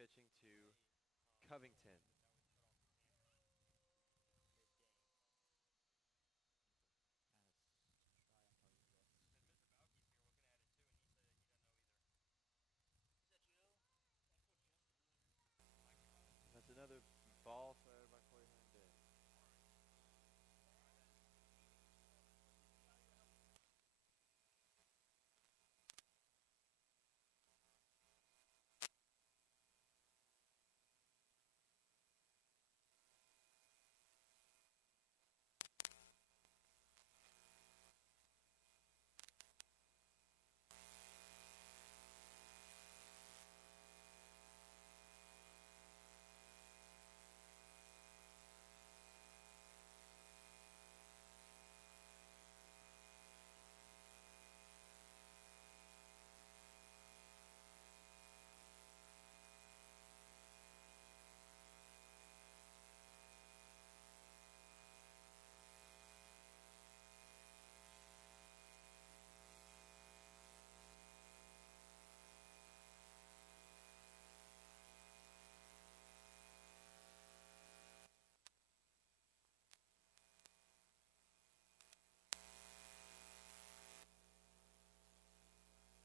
pitching to Covington. That's another ball fired by Corey Herndon.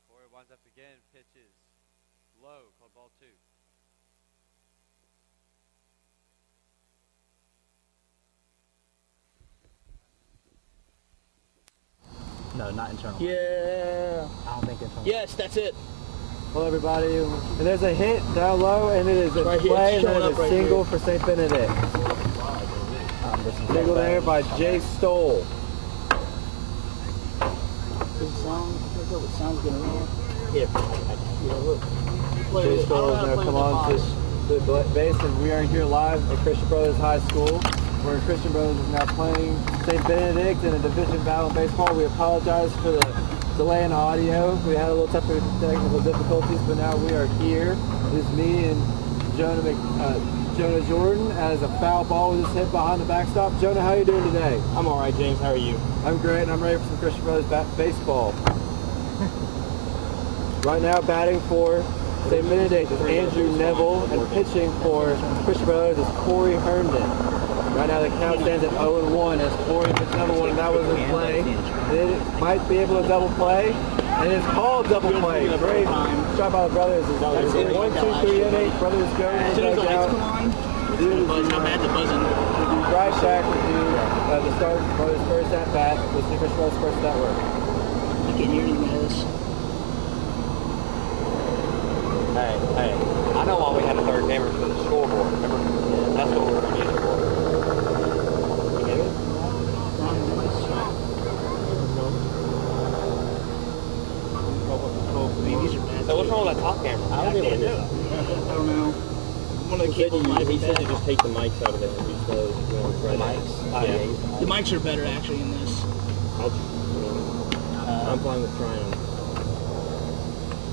Corey winds up again, pitches low, called ball 2. No, not internal. Yeah. I don't think internal. Yes, that's it. Hello, everybody. And there's a hit down low, and it is a Right here, play, it's and then showing a up right single here. for St. Benedict. Single there by Jay Stoll. Does it sound? It sounds good enough. Yeah, look. Jay Stoll is going to come on to the base, and we are here live at Christian Brothers High School, where Christian Brothers is now playing St. Benedict in a division battle in baseball. We apologize for the delay in audio. We had a little technical difficulties, but now we are here. It is me and Jonah Jordan as a foul ball was just hit behind the backstop. Jonah, how are you doing today? I'm all right, James. How are you? I'm great, and I'm ready for some Christian Brothers baseball. Right now, batting for St. Benedict is Andrew Neville, and pitching for Christian Brothers is Corey Herndon. Right now, the count stands at 0-1 as Corey hits number 1, and that was in play. It might be able to double play, and it's called double play. Great shot by the brothers. That's it. 1, 2, 3 inning. Brothers go. As soon as the lights come on, it's going to buzz. How bad the buzzing? We'll be right back with you to start Brothers first at bat with the Christian Brothers Sports Network. I can't hear any of this. Hey, I know why we had a third camera for the scoreboard. Remember? Yeah, that's what we're going to use it for. You get it? So what's wrong with that top camera? I don't know. One of the cables might be He said bad. to just take the mics out of it and be slow. The mics? Yeah. The mics are better actually in this. I'm fine with trying them.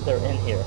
They're in here.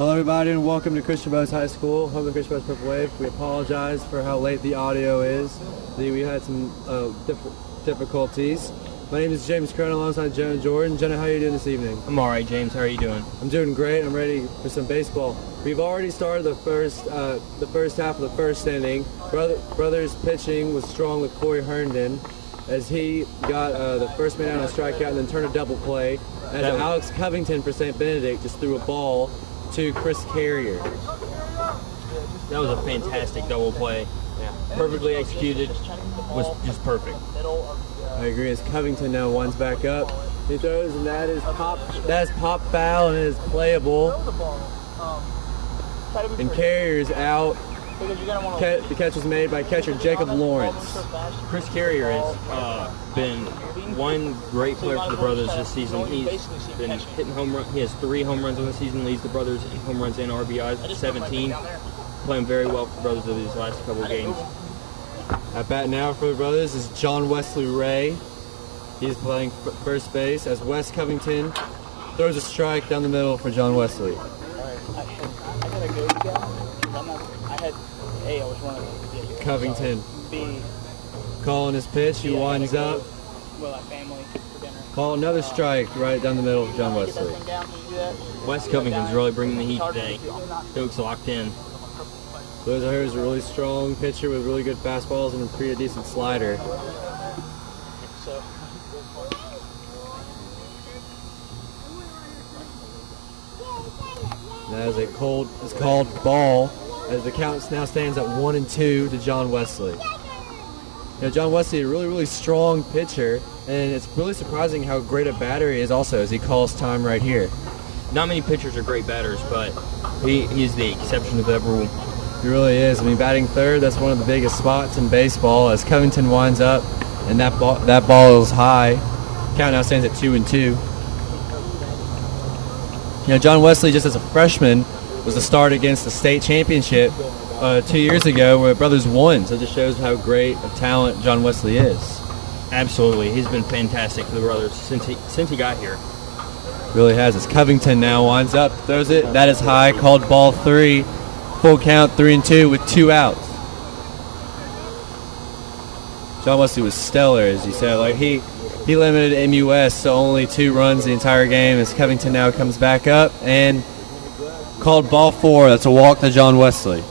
Hello everybody and welcome to Christian Brothers High School, home of Christian Brothers Purple Wave. We apologize for how late the audio is. We had some difficulties. My name is James Crone alongside Jenna Jordan. Jenna, how are you doing this evening? I'm alright, James. How are you doing? I'm doing great. I'm ready for some baseball. We've already started the first half of the first inning. Brothers pitching was strong with Corey Herndon as he got the first man out on a strikeout and then turned a double play as Alex Covington for St. Benedict just threw a ball to Chris Carrier. That was a fantastic double play. Yeah. Perfectly executed. Was just perfect. I agree. As Covington now winds back up, he throws, and that is pop foul, and it is playable. And Carrier's out. The catch was made by catcher Jacob Lawrence. Chris Carrier has been one great player for the Brothers this season. He's been hitting home runs. He has 3 home runs on the season. Leads the Brothers in home runs and RBIs with 17. Playing very well for the Brothers over these last couple of games. At bat now for the Brothers is John Wesley Ray. He's playing first base as Wes Covington throws a strike down the middle for John Wesley. I gotta go again. I was running. Covington calling his pitch. He winds up. Call another strike right down the middle for John Wesley. Wes Covington's really bringing the heat today. Stokes locked in. Those are a really strong pitcher with really good fastballs and a pretty decent slider. That is it's called ball, as the count now stands at 1-2 to John Wesley. John Wesley, a really, really strong pitcher, and it's really surprising how great a batter he is also as he calls time right here. Not many pitchers are great batters, but he's the exception to that rule. He really is. I mean, batting third, that's one of the biggest spots in baseball as Covington winds up, and that ball is high. Count now stands at 2-2. John Wesley, just as a freshman, was the start against the state championship 2 years ago where Brothers won. So it just shows how great a talent John Wesley is. Absolutely. He's been fantastic for the Brothers since he got here. Really has. As Covington now winds up, throws it. That is high, called ball 3. Full count, 3-2 with 2 outs. John Wesley was stellar, as you said. Like he limited MUS to only 2 runs the entire game as Covington now comes back up and called ball 4. That's a walk to John Wesley.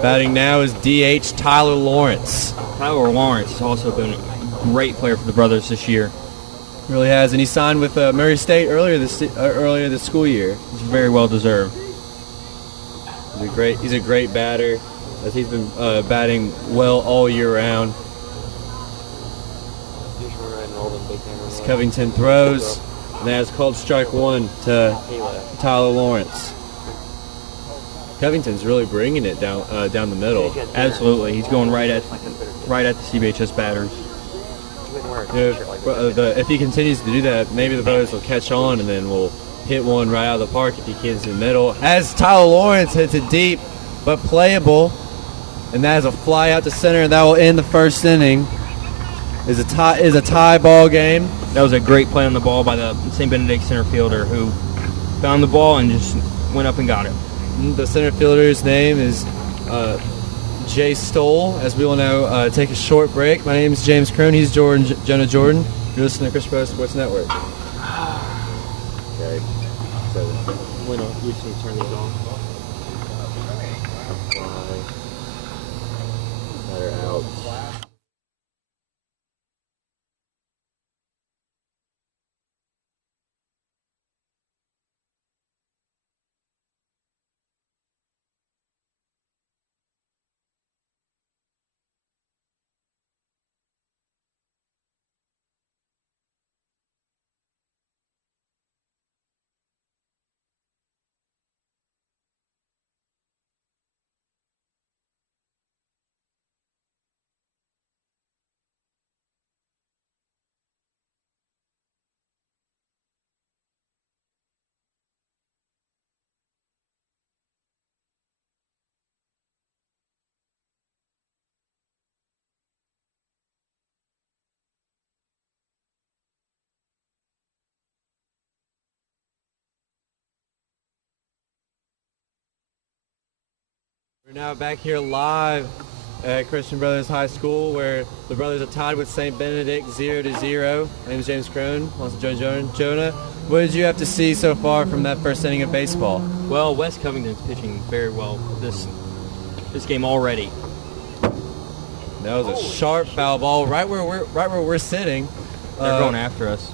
Batting now is DH Tyler Lawrence. Tyler Lawrence has also been a great player for the Brothers this year. Really has, and he signed with Murray State earlier this school year. It's very well deserved. He's a great batter, as he's been batting well all year round. As Covington throws, and that's called strike 1 to Tyler Lawrence. Covington's really bringing it down the middle. Absolutely, he's going right at the CBHS batters. If he continues to do that, maybe the Brothers will catch on, and then we'll hit one right out of the park if he gets in the middle. As Tyler Lawrence hits it deep, but playable, and that is a fly out to center, and that will end the first inning. Is a tie ball game. That was a great play on the ball by the St. Benedict center fielder who found the ball and just went up and got it. The center fielder's name is Jay Stoll, as we will now take a short break. My name is James Crone. He's Jenna Jordan. You're listening to Christian Brothers Sports Network. Okay. So, we just need to turn these off. Better out. We're now back here live at Christian Brothers High School, where the brothers are tied with St. Benedict 0-0. My name is James Crone. Also joined Jonah. What did you have to see so far from that first inning of baseball? Well, West Covington's pitching very well this game already. That was a sharp foul ball right where we're sitting. They're going after us.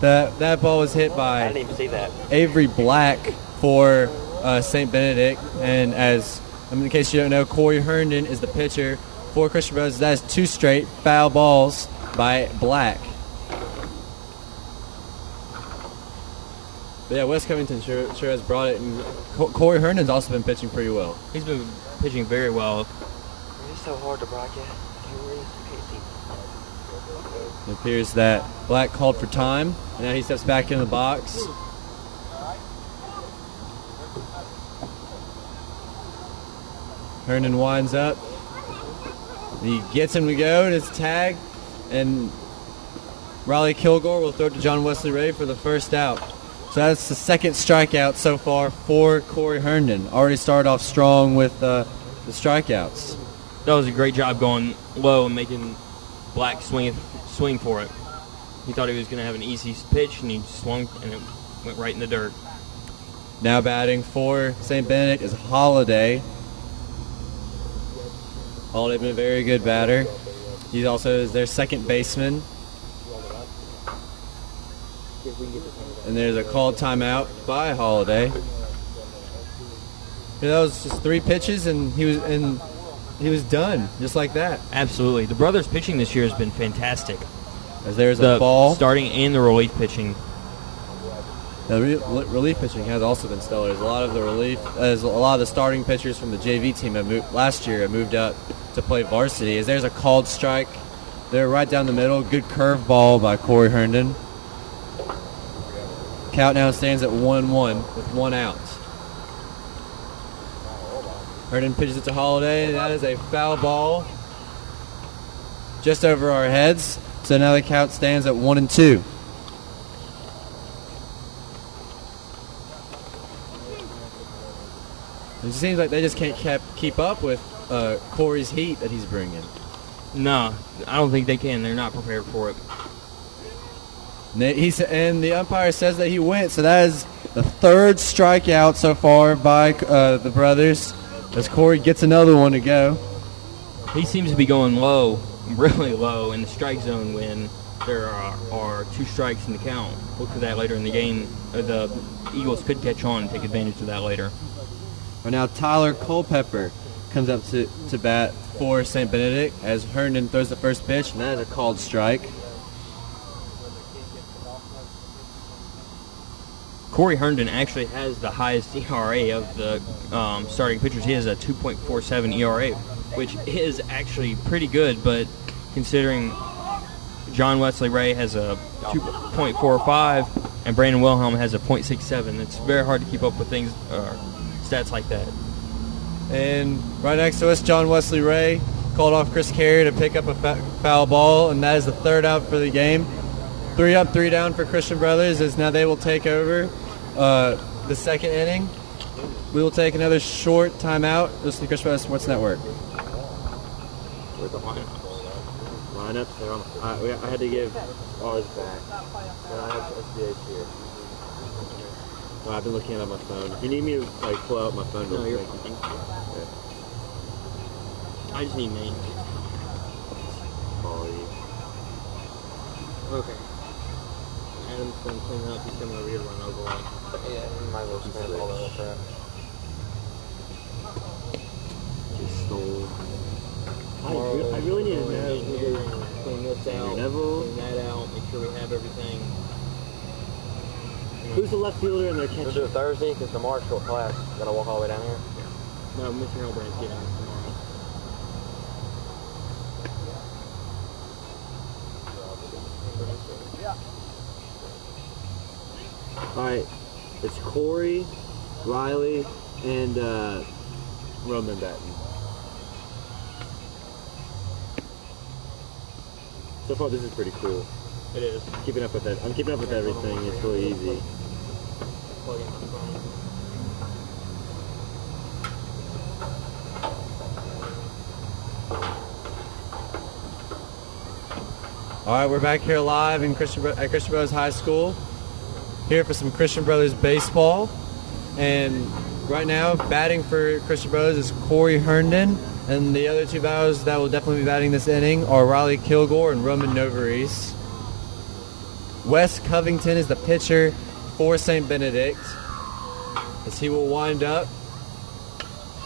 That ball was hit by I didn't even see that. Avery Black for St. Benedict, and in case you don't know, Corey Herndon is the pitcher for Christian Brothers. That is 2 straight foul balls by Black. But yeah, West Covington sure has brought it, and Corey Herndon's also been pitching pretty well. He's been pitching very well. It's so hard to broadcast. It appears that Black called for time, and now he steps back in the box. Herndon winds up. He gets him to go, and it's tag, and Riley Kilgore will throw it to John Wesley Ray for the first out. So that's the second strikeout so far for Corey Herndon. Already started off strong with the strikeouts. That was a great job going low and making Black swing for it. He thought he was going to have an easy pitch, and he swung, and it went right in the dirt. Now batting for St. Benedict is Holiday. Holiday been a very good batter. He also is their second baseman. And there's a called timeout by Holiday. Yeah, that was just 3 pitches, and he was done, just like that. Absolutely. The brothers' pitching this year has been fantastic. As there's The a ball. starting and the relief pitching. The relief pitching has also been stellar. As a lot of the starting pitchers from the JV team last year have moved up to play varsity. As there's a called strike, they're right down the middle. Good curve ball by Corey Herndon. Count now stands at 1-1 with 1 out. Herndon pitches it to Holiday, and that is a foul ball just over our heads. So now the count stands at 1-2. It seems like they just can't keep up with Corey's heat that he's bringing. No, I don't think they can. They're not prepared for it. And the umpire says that he went, so that is the 3rd strikeout so far by the brothers, as Corey gets another one to go. He seems to be going low, really low, in the strike zone when there are 2 strikes in the count. Look for that later in the game. The Eagles could catch on and take advantage of that later. Well, now Tyler Culpepper comes up to bat for St. Benedict as Herndon throws the first pitch, and that is a called strike. Corey Herndon actually has the highest ERA of the starting pitchers. He has a 2.47 ERA, which is actually pretty good, but considering John Wesley Ray has a 2.45 and Brandon Wilhelm has a 0.67, it's very hard to keep up with stats like that. And right next to us, John Wesley Ray called off Chris Carey to pick up a foul ball, and that is the 3rd out for the game. 3 up, 3 down for Christian Brothers, as now they will take over the 2nd inning. We will take another short timeout. This is the Christian Brothers Sports Network. Where's the lineups? Lineups? I had to give ours back. But I have SBH here. Well, I've been looking at it on my phone. If you need me to pull out my phone, No, you're fine. I just need names. Okay. Adam's going to clean up. He's coming over here to run over one. Yeah, you might as well spend all that crap. Just stole. I really need to know. Clean this out. Neville. Clean that out. Make sure we have everything. Who's the left fielder in their We'll catcher? do it Thursday because tomorrow's short class. Gotta walk all the way down here. No, Mr. Hillbrand's getting us tomorrow. Alright, it's Corey, Riley, and Roman batting. So far, this is pretty cool. It is. I'm keeping up with everything. It's really easy. Plug in my phone. All right, we're back here live at Christian Brothers High School, here for some Christian Brothers baseball. And right now, batting for Christian Brothers is Corey Herndon, and the other two batters that will definitely be batting this inning are Riley Kilgore and Roman Novaris. Wes Covington is the pitcher for St. Benedict, as he will wind up.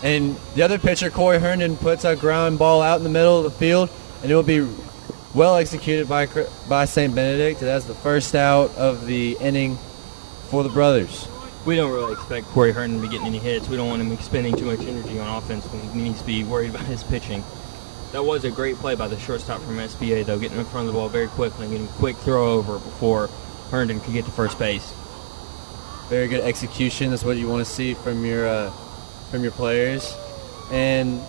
And the other pitcher, Corey Herndon, puts a ground ball out in the middle of the field, and it will be well executed by St. Benedict. That's the first out of the inning for the brothers. We don't really expect Corey Herndon to be getting any hits. We don't want him expending too much energy on offense when he needs to be worried about his pitching. That was a great play by the shortstop from SBA, though, getting in front of the ball very quickly and getting a quick throw over before Herndon could get to first base. Very good execution. That's what you want to see from your players. And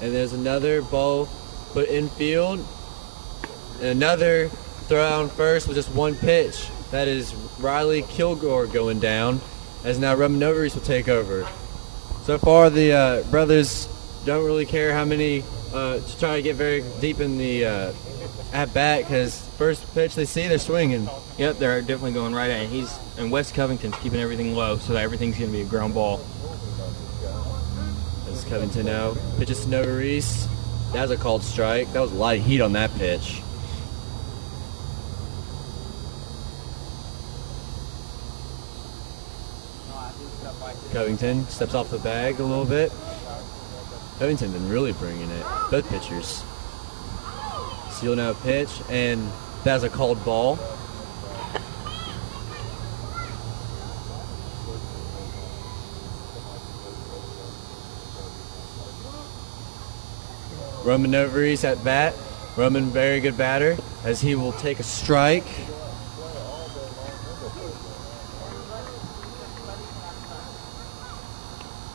there's another ball put in field. And another throw out on first with just one pitch. That is Riley Kilgore going down, as now Roman Novaris will take over. So far, the brothers don't really care how many to try to get very deep in the at-bat, because first pitch they see, they're swinging. Yep, they're definitely going right at it. And Wes Covington's keeping everything low so that everything's going to be a ground ball. That's Covington now. Pitches to Novaris. That was a called strike. That was a lot of heat on that pitch. Covington steps off the bag a little bit. Covington been really bringing it. Both pitchers. Seal now pitch, and that's a called ball. Roman Novaris at bat. Roman, very good batter, as he will take a strike.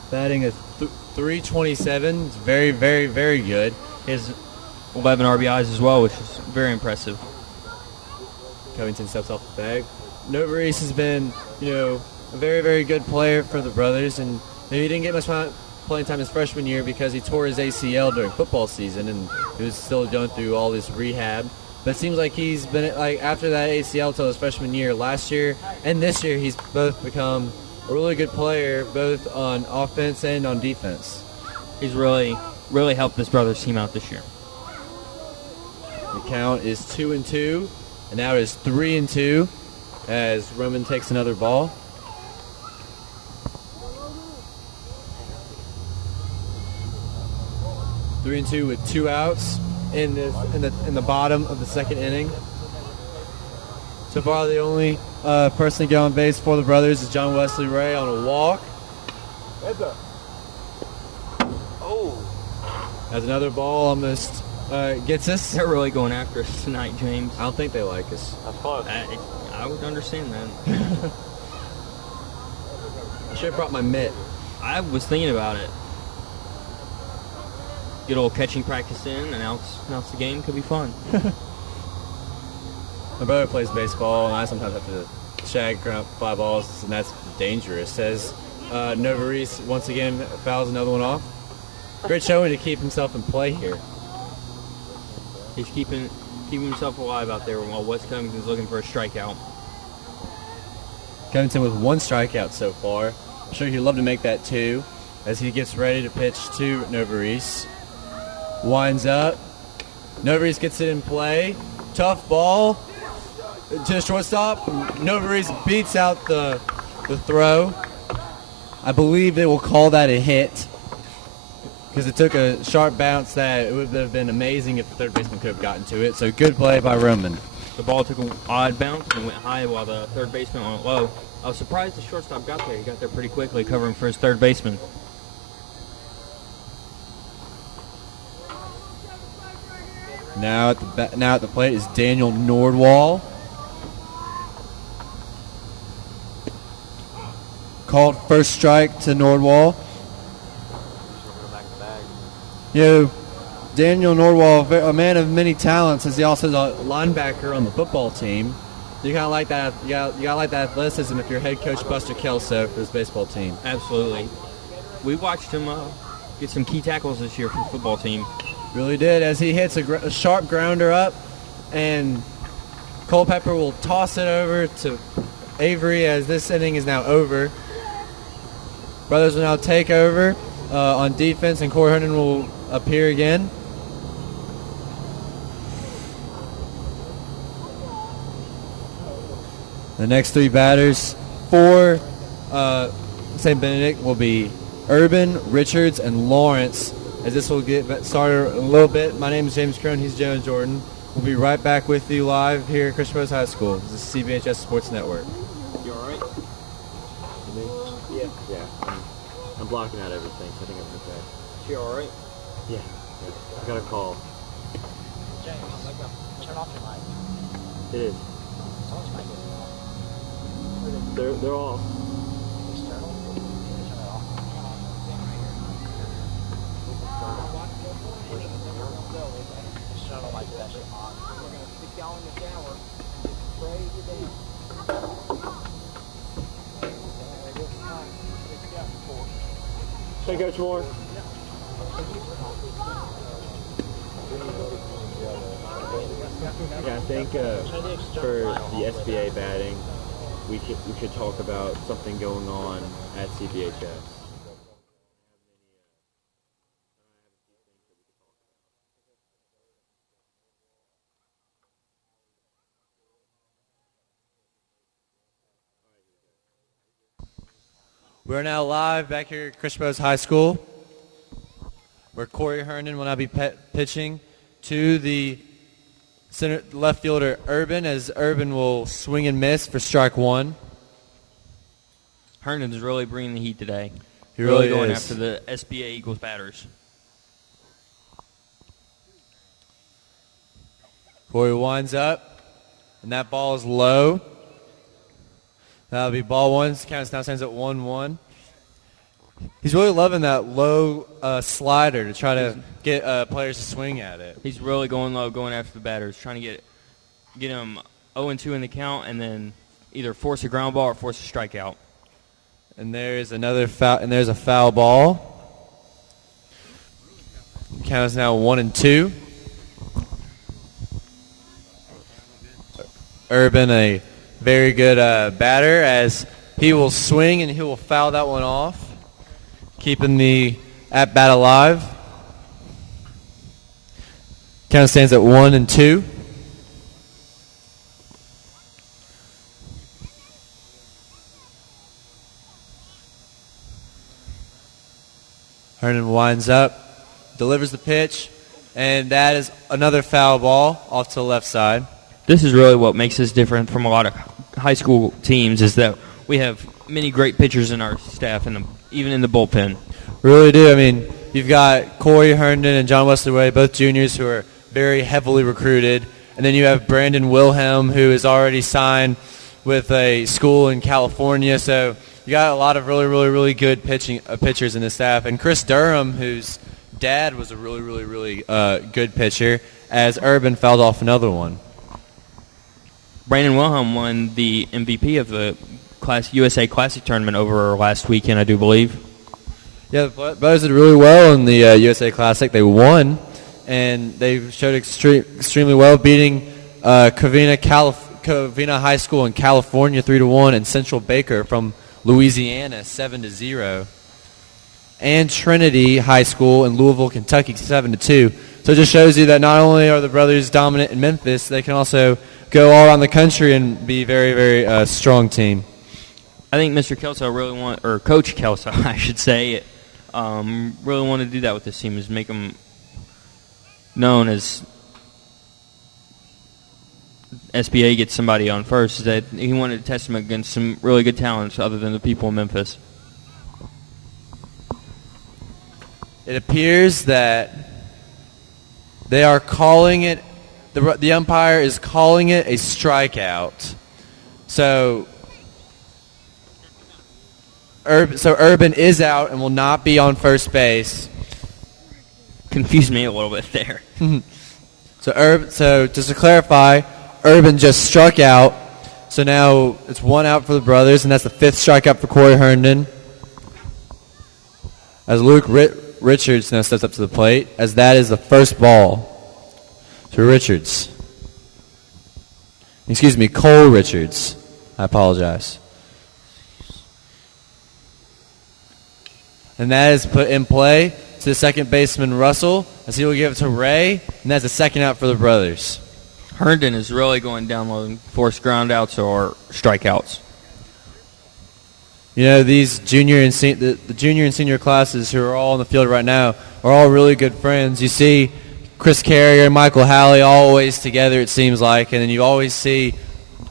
Batting a 327. It's very, very, very good. He has 11 RBIs as well, which is very impressive. Covington steps off the bag. Novaris has been, a very, very good player for the brothers, and he didn't get much playing time his freshman year because he tore his ACL during football season, and he was still going through all this rehab. But it seems like he's been, after that ACL till his freshman year, last year and this year, he's both become a really good player, both on offense and on defense. He's really, really helped this brothers team out this year. The count is 2-2, and now it is 3-2 as Roman takes another ball. Three and 2 with 2 outs in the bottom of the second inning. So far, the only person to get on base for the brothers is John Wesley Ray on a walk. Oh! As another ball almost gets us. They're really going after us tonight, James. I don't think they like us. That's close. I would understand that. I should have brought my mitt. I was thinking about it. Get a little catching practice in, announce the game. Could be fun. My brother plays baseball, and I sometimes have to shag fly balls, and that's dangerous. As Novaris once again fouls another one off. Great showing to keep himself in play here. He's keeping himself alive out there while Wes Covington's looking for a strikeout. Covington with 1 strikeout so far. I'm sure he'd love to make that 2 as he gets ready to pitch to Novaris. Winds up. Novaris gets it in play. Tough ball to the shortstop. Novaris beats out the throw. I believe they will call that a hit because it took a sharp bounce that it would have been amazing if the third baseman could have gotten to it. So good play by Roman. The ball took an odd bounce and went high while the third baseman went low. I was surprised the shortstop got there. He got there pretty quickly, covering for his third baseman. Now at the plate is Daniel Nordwall. Called first strike to Nordwall. Daniel Nordwall, a man of many talents, as he also is a linebacker on the football team. You kind of like that. You gotta like that athleticism if you're head coach Buster Kelso for his baseball team. Absolutely. We watched him get some key tackles this year for the football team. Really did, as he hits a sharp grounder up, and Culpepper will toss it over to Avery as this inning is now over. Brothers will now take over on defense, and Corey Herndon will appear again. The next three batters for St. Benedict will be Urban, Richards, and Lawrence, as this will get started a little bit. My name is James Crone. He's Joe Jordan. We'll be right back with you live here at Christian Brothers High School. This is CBHS Sports Network. You all right? Yeah. I'm blocking out everything, so I think I'm okay. You all right? Yeah. I got a call. Turn off your mic. It is. Someone's mic is They're off. external. Turn it off. External mic is actually on. We're going to stick down in the shower and just spray you down. Hey, Coach Moore. Yeah, I think for the SBA batting, we should talk about something going on at CBHS. We're now live back here at Christian Brothers High School, where Corey Herndon will now be pitching to the left fielder Urban, as Urban will swing and miss for strike one. Herndon's really bringing the heat today. He really going is. after the SBA Eagles batters. Corey winds up, and that ball is low. That'll be ball one. Count now stands at 1-1. He's really loving that low slider to try to get players to swing at it. He's really going low, going after the batters, trying to get him 0-2 in the count, and then either force a ground ball or force a strikeout. And there's another foul, and there's a foul ball. Count is now 1-2. Urban, a very good batter, as he will swing and he will foul that one off, keeping the at-bat alive. Count stands at 1-2. Herndon winds up, delivers the pitch, and that is another foul ball off to the left side. This is really what makes us different from a lot of high school teams, is that we have many great pitchers in our staff, and even in the bullpen. Really do. I mean, you've got Corey Herndon and John Wesley Way, both juniors who are very heavily recruited. And then you have Brandon Wilhelm, who is already signed with a school in California. So you got a lot of really good pitchers in the staff. And Chris Durham, whose dad was a really good pitcher, as Urban fouled off another one. Brandon Wilhelm won the MVP of the USA Classic tournament over last weekend, I do believe. Yeah, the brothers did really well in the USA Classic. They won, and they showed extremely well, beating Covina High School in California 3-1, and Central Baker from Louisiana 7-0, and Trinity High School in Louisville, Kentucky 7-2. So it just shows you that not only are the brothers dominant in Memphis, they can also go all around the country and be very strong team. I think Mr. Kelso or Coach Kelso, I should say, really want to do that with this team, is make them known as SBA gets somebody on first, that he wanted to test them against some really good talents other than the people in Memphis. It appears that they are calling it, the umpire is calling it a strikeout. So Urban is out and will not be on first base. Confused me a little bit there. So just to clarify, Urban just struck out. So now it's one out for the brothers, and that's the fifth strikeout for Corey Herndon. As Luke Richards now steps up to the plate, as that is the first ball to Richards. Excuse me, Cole Richards. I apologize. And that is put in play to the second baseman, Russell, as he will give it to Ray, and that's a second out for the brothers. Herndon is really going down low and force groundouts or strikeouts. You know, these junior and the junior and senior classes who are all on the field right now are all really good friends. You see Chris Carrier and Michael Halley always together, it seems like, and then you always see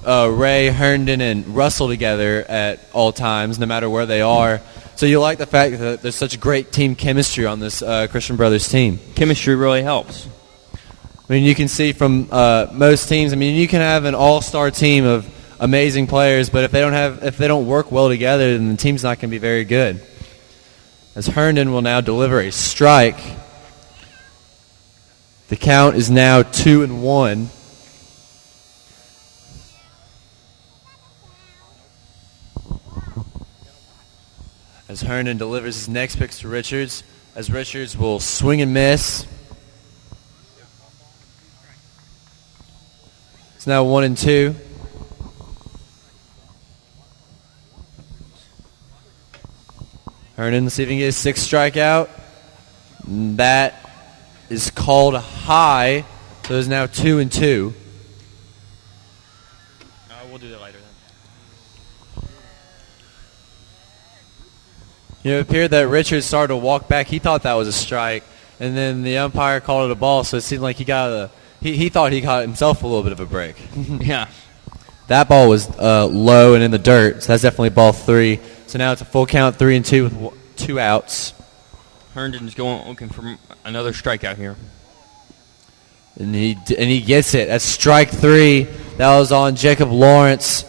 Ray, Herndon, and Russell together at all times, no matter where they are. So you like the fact that there's such great team chemistry on this Christian Brothers team. Chemistry really helps. I mean, you can see from most teams. I mean, you can have an all-star team of amazing players, but if they don't work well together, then the team's not going to be very good. As Herndon will now deliver a strike. The count is now 2-1. As Herndon delivers his next pitch to Richards, as Richards will swing and miss. It's now 1-2. Herndon, let's see if he can get his sixth strikeout. That is called high, so it's now 2-2. We'll do that later then. You know, it appeared that Richards started to walk back. He thought that was a strike, and then the umpire called it a ball, so it seemed like he thought he got himself a little bit of a break. Yeah. That ball was low and in the dirt, so that's definitely ball 3. So now it's a full count, 3-2 with 2 outs. Herndon's looking for another strikeout here. And he gets it. That's strike 3. That was on Jacob Lawrence.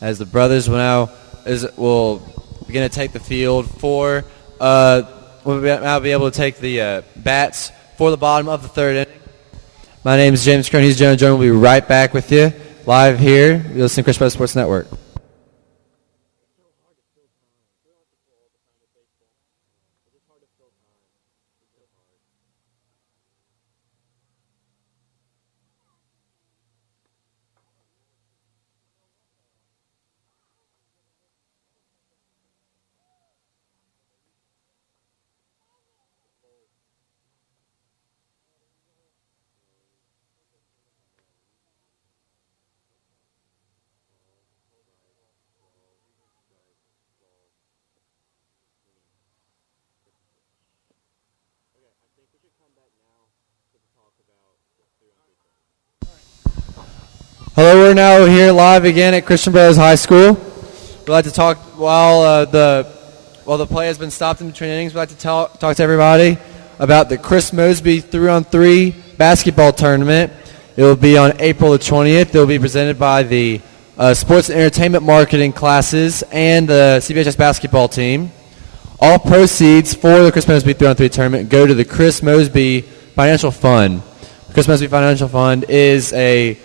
As the brothers will begin to take the field for will now be able to take the bats for the bottom of the 3rd inning. My name is James Kern. He's Jonah Jordan. We'll be right back with you live here. You're listening to Christian Brothers Sports Network. Hello, we're now here live again at Christian Brothers High School. We'd like to talk while the play has been stopped in between innings. We'd like to talk to everybody about the Chris Mosby 3-on-3 basketball tournament. It will be on April the 20th. It will be presented by the Sports and Entertainment Marketing classes and the CBHS basketball team. All proceeds for the Chris Mosby 3-on-3 tournament go to the Chris Mosby Financial Fund. The Chris Mosby Financial Fund is a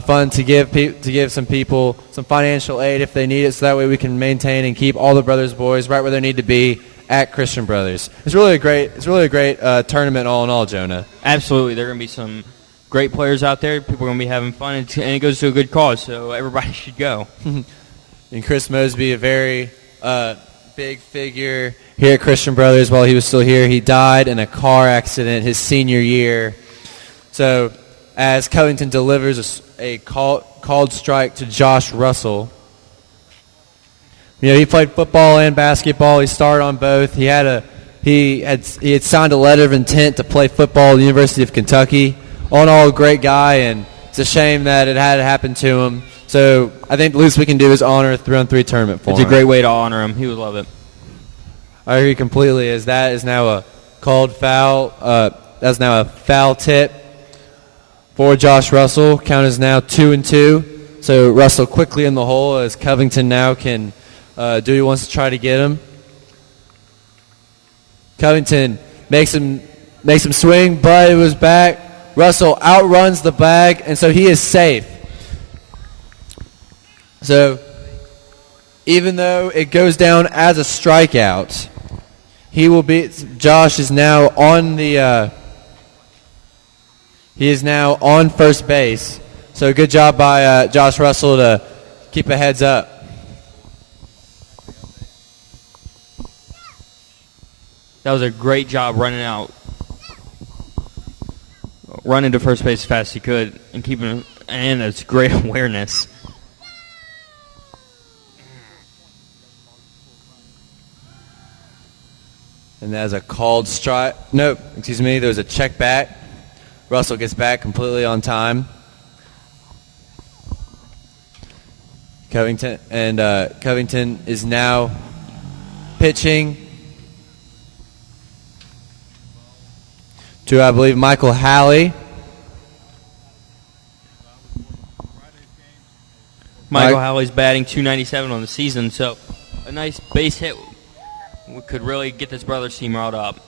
fund to give some people some financial aid if they need it, so that way we can maintain and keep all the brothers boys right where they need to be at Christian Brothers. It's really a great tournament all in all, Jonah. Absolutely, there are going to be some great players out there. People are going to be having fun, and it goes to a good cause, so everybody should go. And Chris Mosby, a very big figure here at Christian Brothers while he was still here. He died in a car accident his senior year. So as Covington delivers a called strike to Josh Russell. You know, he played football and basketball. He started on both. He had signed a letter of intent to play football at the University of Kentucky. All in all, a great guy, and it's a shame that it had happened to him. So I think the least we can do is honor a 3-on-3 tournament for him. It's a great way to honor him. He would love it. I agree completely, as that is now a called foul. That's now a foul tip for Josh Russell. Count is now 2-2. So Russell quickly in the hole, as Covington now can do what he wants to try to get him. Covington makes him swing, but it was back. Russell outruns the bag, and so he is safe. So even though it goes down as a strikeout. Josh is now on he is now on first base. So good job by Josh Russell to keep a heads up. That was a great job running to first base as fast as he could and keeping, and it's great awareness. And that's a called strike. Nope, excuse me. There was a check back. Russell gets back completely on time. Covington is now pitching to, I believe, Michael Halley. Michael Halley's batting .297 on the season, so a nice base hit could really get this brothers team riled up.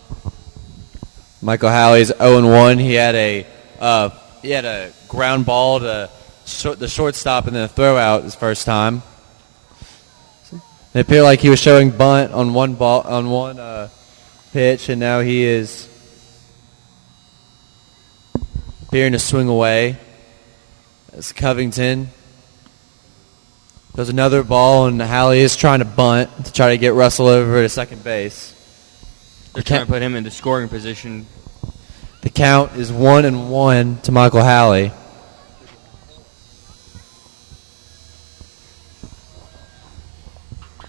Michael Halley's 0-1. He had a ground ball to the shortstop and then a throw out his first time. It appeared like he was showing bunt on one pitch, and now he is appearing to swing away. As Covington does another ball, and Halley is trying to bunt to try to get Russell over to second base. They're trying to put him into scoring position. The count is 1-1 to Michael Halley.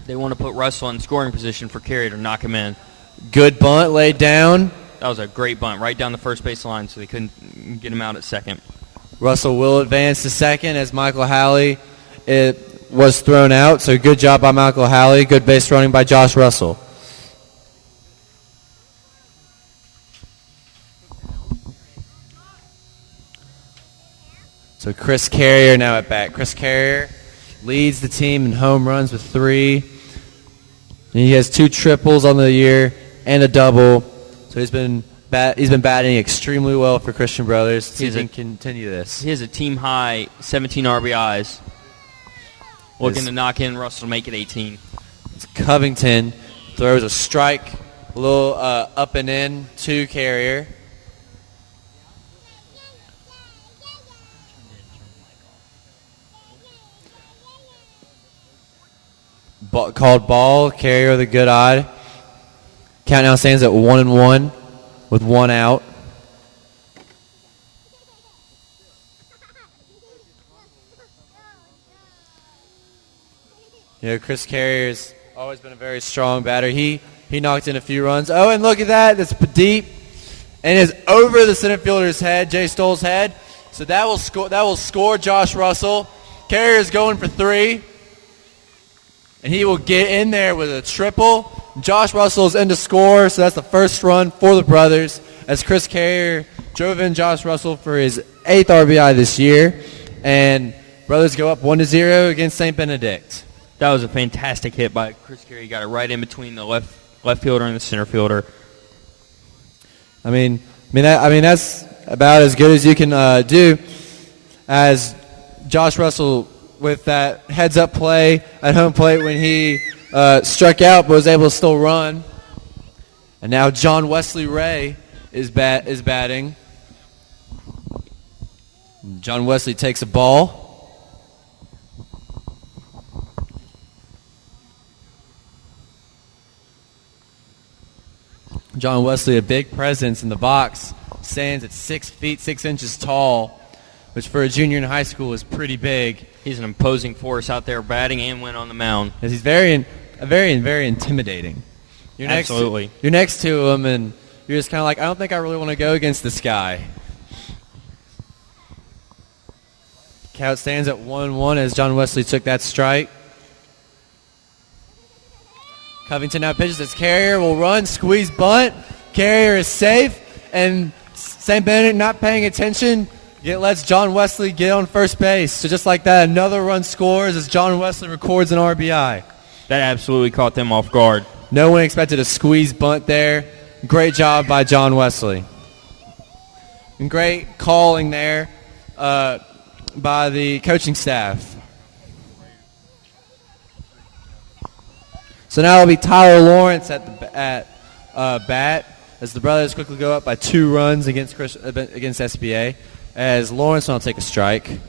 They want to put Russell in scoring position for Carey to knock him in. Good bunt laid down. That was a great bunt right down the first base line, so they couldn't get him out at second. Russell will advance to second as Michael Halley was thrown out. So good job by Michael Halley. Good base running by Josh Russell. So Chris Carrier now at bat. Chris Carrier leads the team in home runs with 3. And he has 2 triples on the year and a double. So he's been batting extremely well for Christian Brothers. See if he can continue this. He has a team high 17 RBIs. Looking to knock in Russell to make it 18. It's Covington throws a strike, a little up and in to Carrier. Called ball. Carrier with a good eye. Count now stands at 1-1 with 1 out. You know, Chris Carrier's always been a very strong batter. He knocked in a few runs. Oh, and look at that. That's deep. And is over the center fielder's head, Jay Stoll's head. So that will score Josh Russell. Carrier's going for 3. And he will get in there with a triple. Josh Russell is in to score, so that's the first run for the brothers as Chris Carrier drove in Josh Russell for his 8th RBI this year. And brothers go up 1-0 against St. Benedict. That was a fantastic hit by Chris Carey. He got it right in between the left fielder and the center fielder. I mean that's about as good as you can do. As Josh Russell with that heads-up play at home plate when he struck out but was able to still run. And now John Wesley Ray is batting. John Wesley takes a ball. John Wesley, a big presence in the box, stands at 6 feet 6 inches tall, which for a junior in high school is pretty big. He's an imposing force out there batting and went on the mound. He's very intimidating. Absolutely. You're next to him, and you're just kind of like, I don't think I really want to go against this guy. Count stands at 1-1 as John Wesley took that strike. Covington now pitches as Carrier will run, squeeze bunt. Carrier is safe, and St. Benedict not paying attention. It lets John Wesley get on first base. So just like that, another run scores as John Wesley records an RBI. That absolutely caught them off guard. No one expected a squeeze bunt there. Great job by John Wesley. And great calling there by the coaching staff. So now it'll be Tyler Lawrence at bat as the brothers quickly go up by 2 runs against SBA. As Lawrence will take a strike.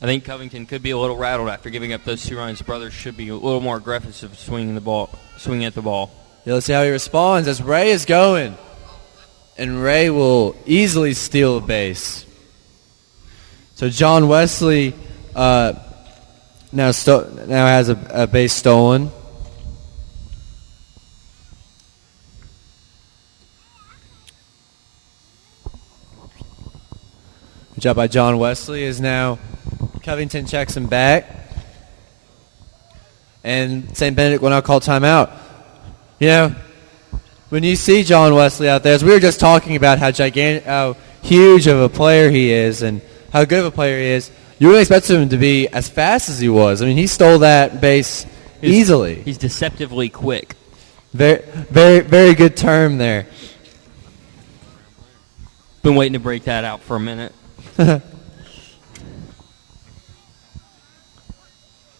I think Covington could be a little rattled after giving up those 2 runs. The brothers should be a little more aggressive swinging at the ball. Yeah, let's see how he responds as Ray is going. And Ray will easily steal a base. So John Wesley now has a base stolen. Good job by John Wesley. Is now Covington checks him back. And St. Benedict will now call timeout. You know, when you see John Wesley out there, as we were just talking about how huge of a player he is and how good of a player he is, you wouldn't expect him to be as fast as he was. I mean, he stole that base easily. He's deceptively quick. Very, very, very good term there. Been waiting to break that out for a minute.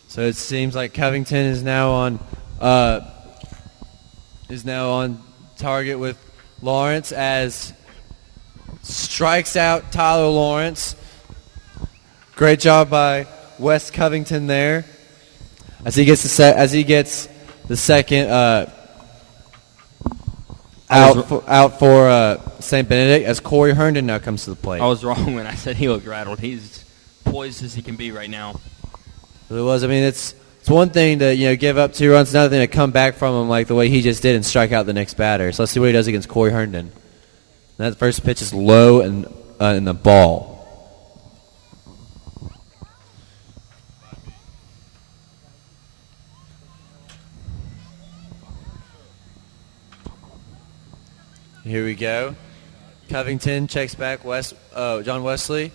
So it seems like Covington is now on target with Lawrence as strikes out Tyler Lawrence. Great job by Wes Covington there as he gets the second out for St. Benedict as Corey Herndon now comes to the plate. I was wrong when I said he looked rattled. He's poised as he can be right now. It was. I mean, it's one thing to give up 2 runs, another thing to come back from him like the way he just did and strike out the next batter. So let's see what he does against Corey Herndon. And that first pitch is low and in the ball. Here we go. Covington checks back John Wesley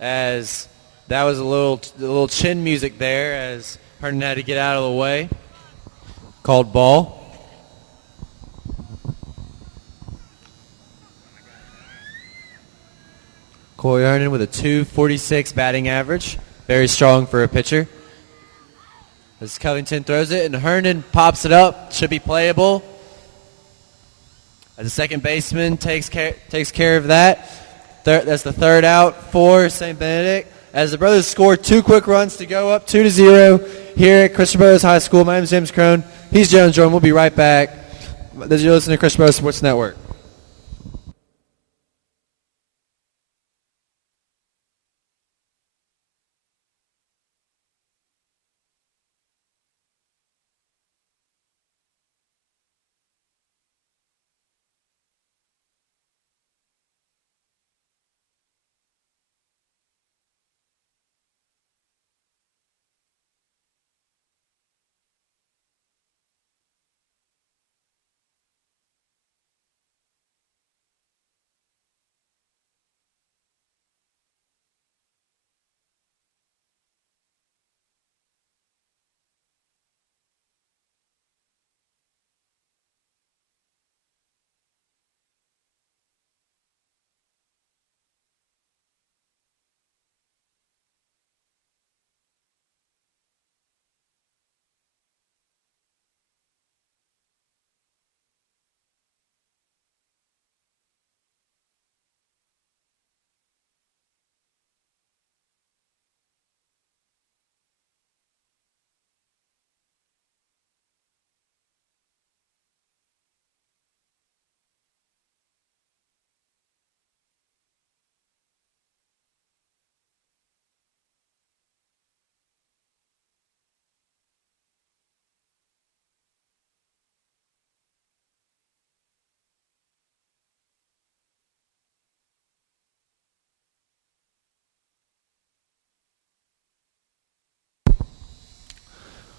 as that was a little chin music there as Herndon had to get out of the way. Called ball. Corey Herndon with a .246 batting average. Very strong for a pitcher. As Covington throws it and Herndon pops it up. Should be playable. As the second baseman takes care of that. That's the third out for St. Benedict. As the brothers score 2 quick runs to go up 2-0 here at Christian Brothers High School. My name is James Crone. He's Jones Jordan. We'll be right back. As you listen to Christian Brothers Sports Network.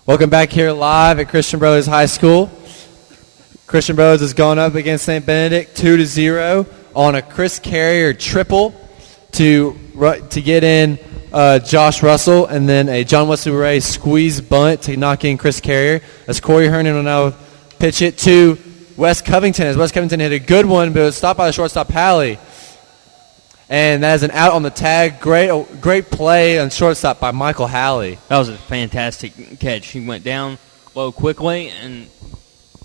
Welcome back here live at Christian Brothers High School. Christian Brothers has gone up against St. Benedict 2-0 on a Chris Carrier triple to get in Josh Russell, and then a John Wesley Ray squeeze bunt to knock in Chris Carrier. As Corey Herndon will now pitch it to Wes Covington. As Wes Covington hit a good one, but it was stopped by the shortstop Halley. And that is an out on the tag. Great play on shortstop by Michael Halley. That was a fantastic catch. He went down low quickly and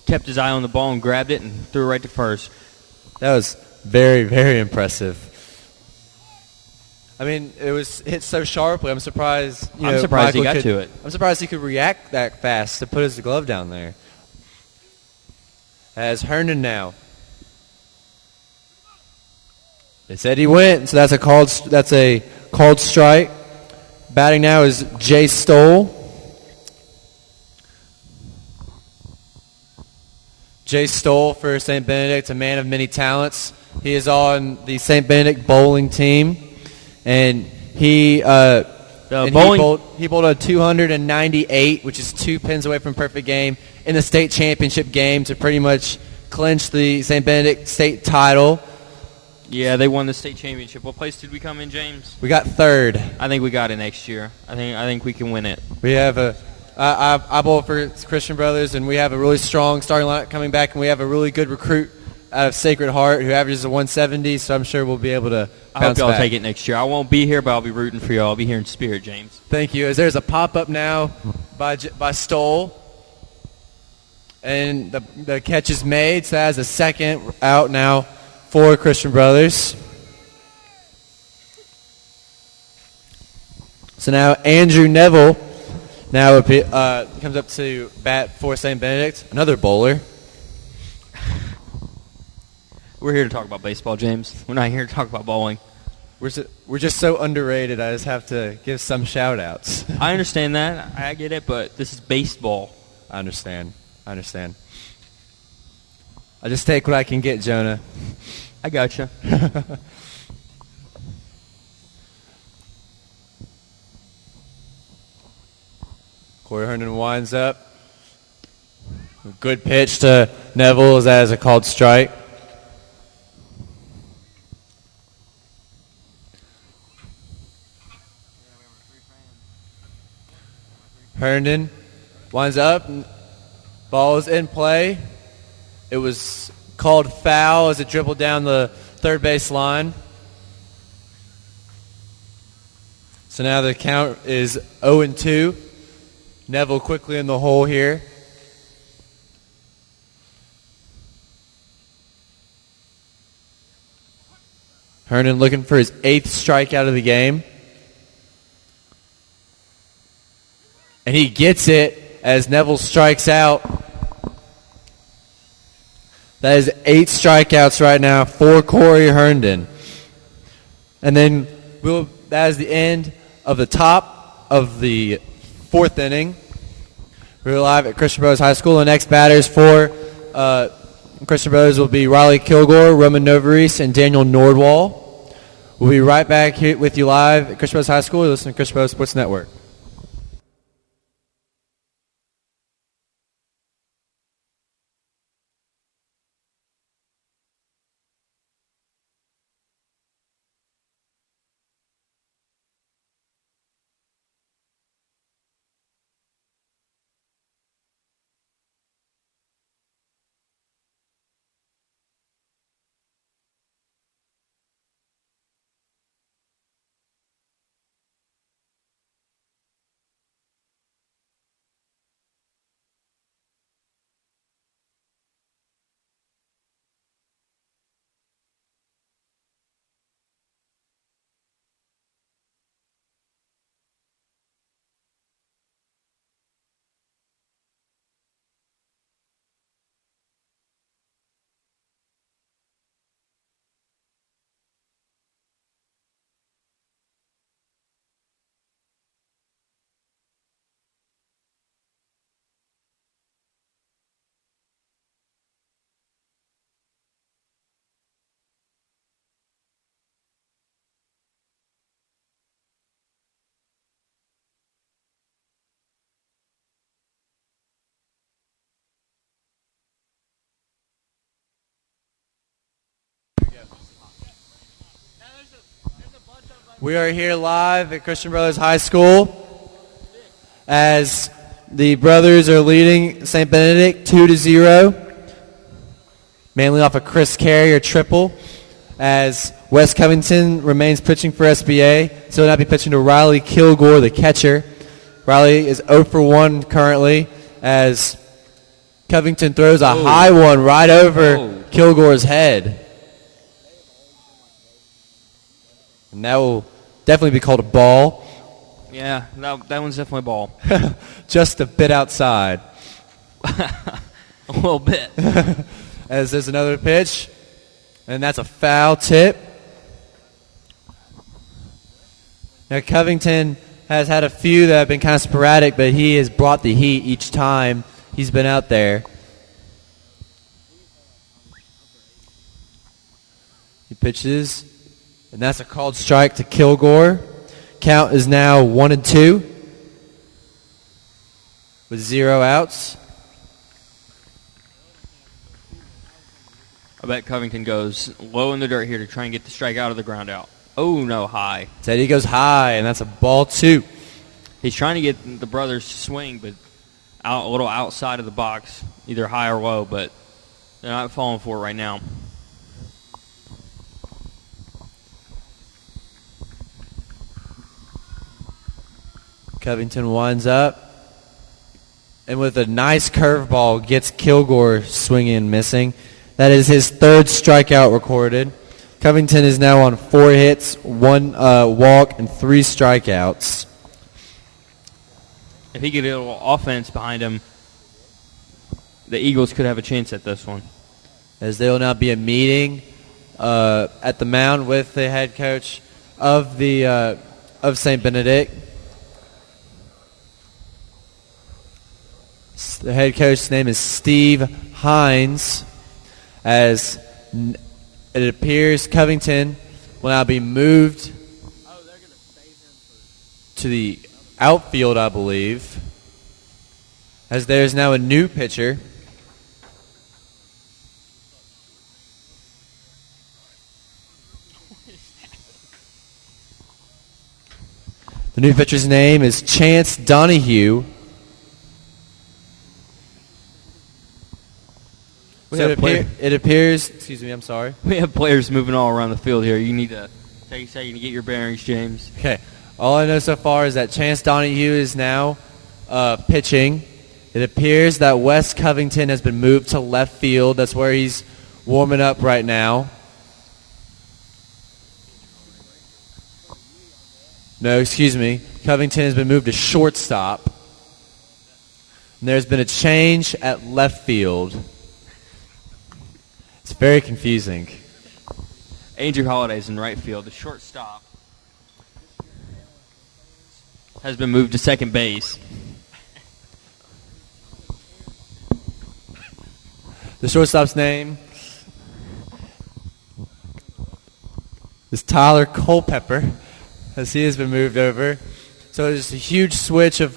kept his eye on the ball and grabbed it and threw it right to first. That was very, very impressive. I mean, it was hit so sharply. I'm surprised. I'm surprised Michael he got to it. I'm surprised he could react that fast to put his glove down there. As Herndon now. They said he went, so that's a called strike. Batting now is Jay Stoll. Jay Stoll for St. Benedict, a man of many talents. He is on the St. Benedict bowling team, and he bowled a 298, which is 2 pins away from perfect game in the state championship game to pretty much clinch the St. Benedict state title. Yeah, they won the state championship. What place did we come in, James? We got third. I think we got it next year. I think we can win it. We have I bowl for Christian Brothers, and we have a really strong starting lineup coming back, and we have a really good recruit out of Sacred Heart who averages a 170, so I'm sure we'll be able to bounce back. I hope y'all take it next year. I won't be here, but I'll be rooting for y'all. I'll be here in spirit, James. Thank you. As there's a pop-up now by Stoll, and the catch is made, so that is a second out now for Christian Brothers. So now Andrew Neville now comes up to bat for St. Benedict, another bowler. We're here to talk about baseball, James. We're not here to talk about bowling. We're just so underrated, I just have to give some shout-outs. I understand that. I get it, but this is baseball. I understand. I just take what I can get, Jonah. I gotcha. Corey Herndon winds up. Good pitch to Neville as that is a called strike. Herndon winds up. Ball is in play. It was called foul as it dribbled down the third base line. So now the count is 0-2. Neville quickly in the hole here. Herndon looking for his 8th strikeout of the game. And he gets it as Neville strikes out. That is 8 strikeouts right now for Corey Herndon. And then that is the end of the top of the 4th inning. We're live at Christian Brothers High School. The next batters for Christian Brothers will be Riley Kilgore, Roman Novaris, and Daniel Nordwall. We'll be right back here with you live at Christian Brothers High School. You're listening to Christian Brothers Sports Network. We are here live at Christian Brothers High School as the brothers are leading St. Benedict 2-0, mainly off a Chris Carrier triple, as Wes Covington remains pitching for SBA. So he'll now be pitching to Riley Kilgore, the catcher. Riley is 0 for 1 currently as Covington throws a high one right over Kilgore's head. And that will definitely be called a ball. Yeah, that one's definitely a ball. Just a bit outside. A little bit. As there's another pitch, and that's a foul tip. Now Covington has had a few that have been kind of sporadic, but he has brought the heat each time he's been out there. He pitches, and that's a called strike to Kilgore. Count is now 1-2 with 0 outs. I bet Covington goes low in the dirt here to try and get the strike out of the ground out. Oh, no, high. Teddy goes high, and that's a ball 2. He's trying to get the brothers to swing, but a little outside of the box, either high or low, but they're not falling for it right now. Covington winds up, and with a nice curveball, gets Kilgore swinging and missing. That is his 3rd strikeout recorded. Covington is now on 4 hits, 1 walk, and 3 strikeouts. If he could get a little offense behind him, the Eagles could have a chance at this one. As there will now be a meeting at the mound with the head coach of St. Benedict. The head coach's name is Steve Hines. As it appears Covington will now be moved to the outfield, I believe, as there's now a new pitcher. The new pitcher's name is Chance Donahue. It appears, excuse me, I'm sorry. We have players moving all around the field here. You need to take a second to get your bearings, James. Okay. All I know so far is that Chance Donahue is now pitching. It appears that Wes Covington has been moved to left field. That's where he's warming up right now. No, excuse me. Covington has been moved to shortstop. And there's been a change at left field. It's very confusing. Andrew Holliday's in right field. The shortstop has been moved to second base. The shortstop's name is Tyler Culpepper, as he has been moved over. So it's a huge switch of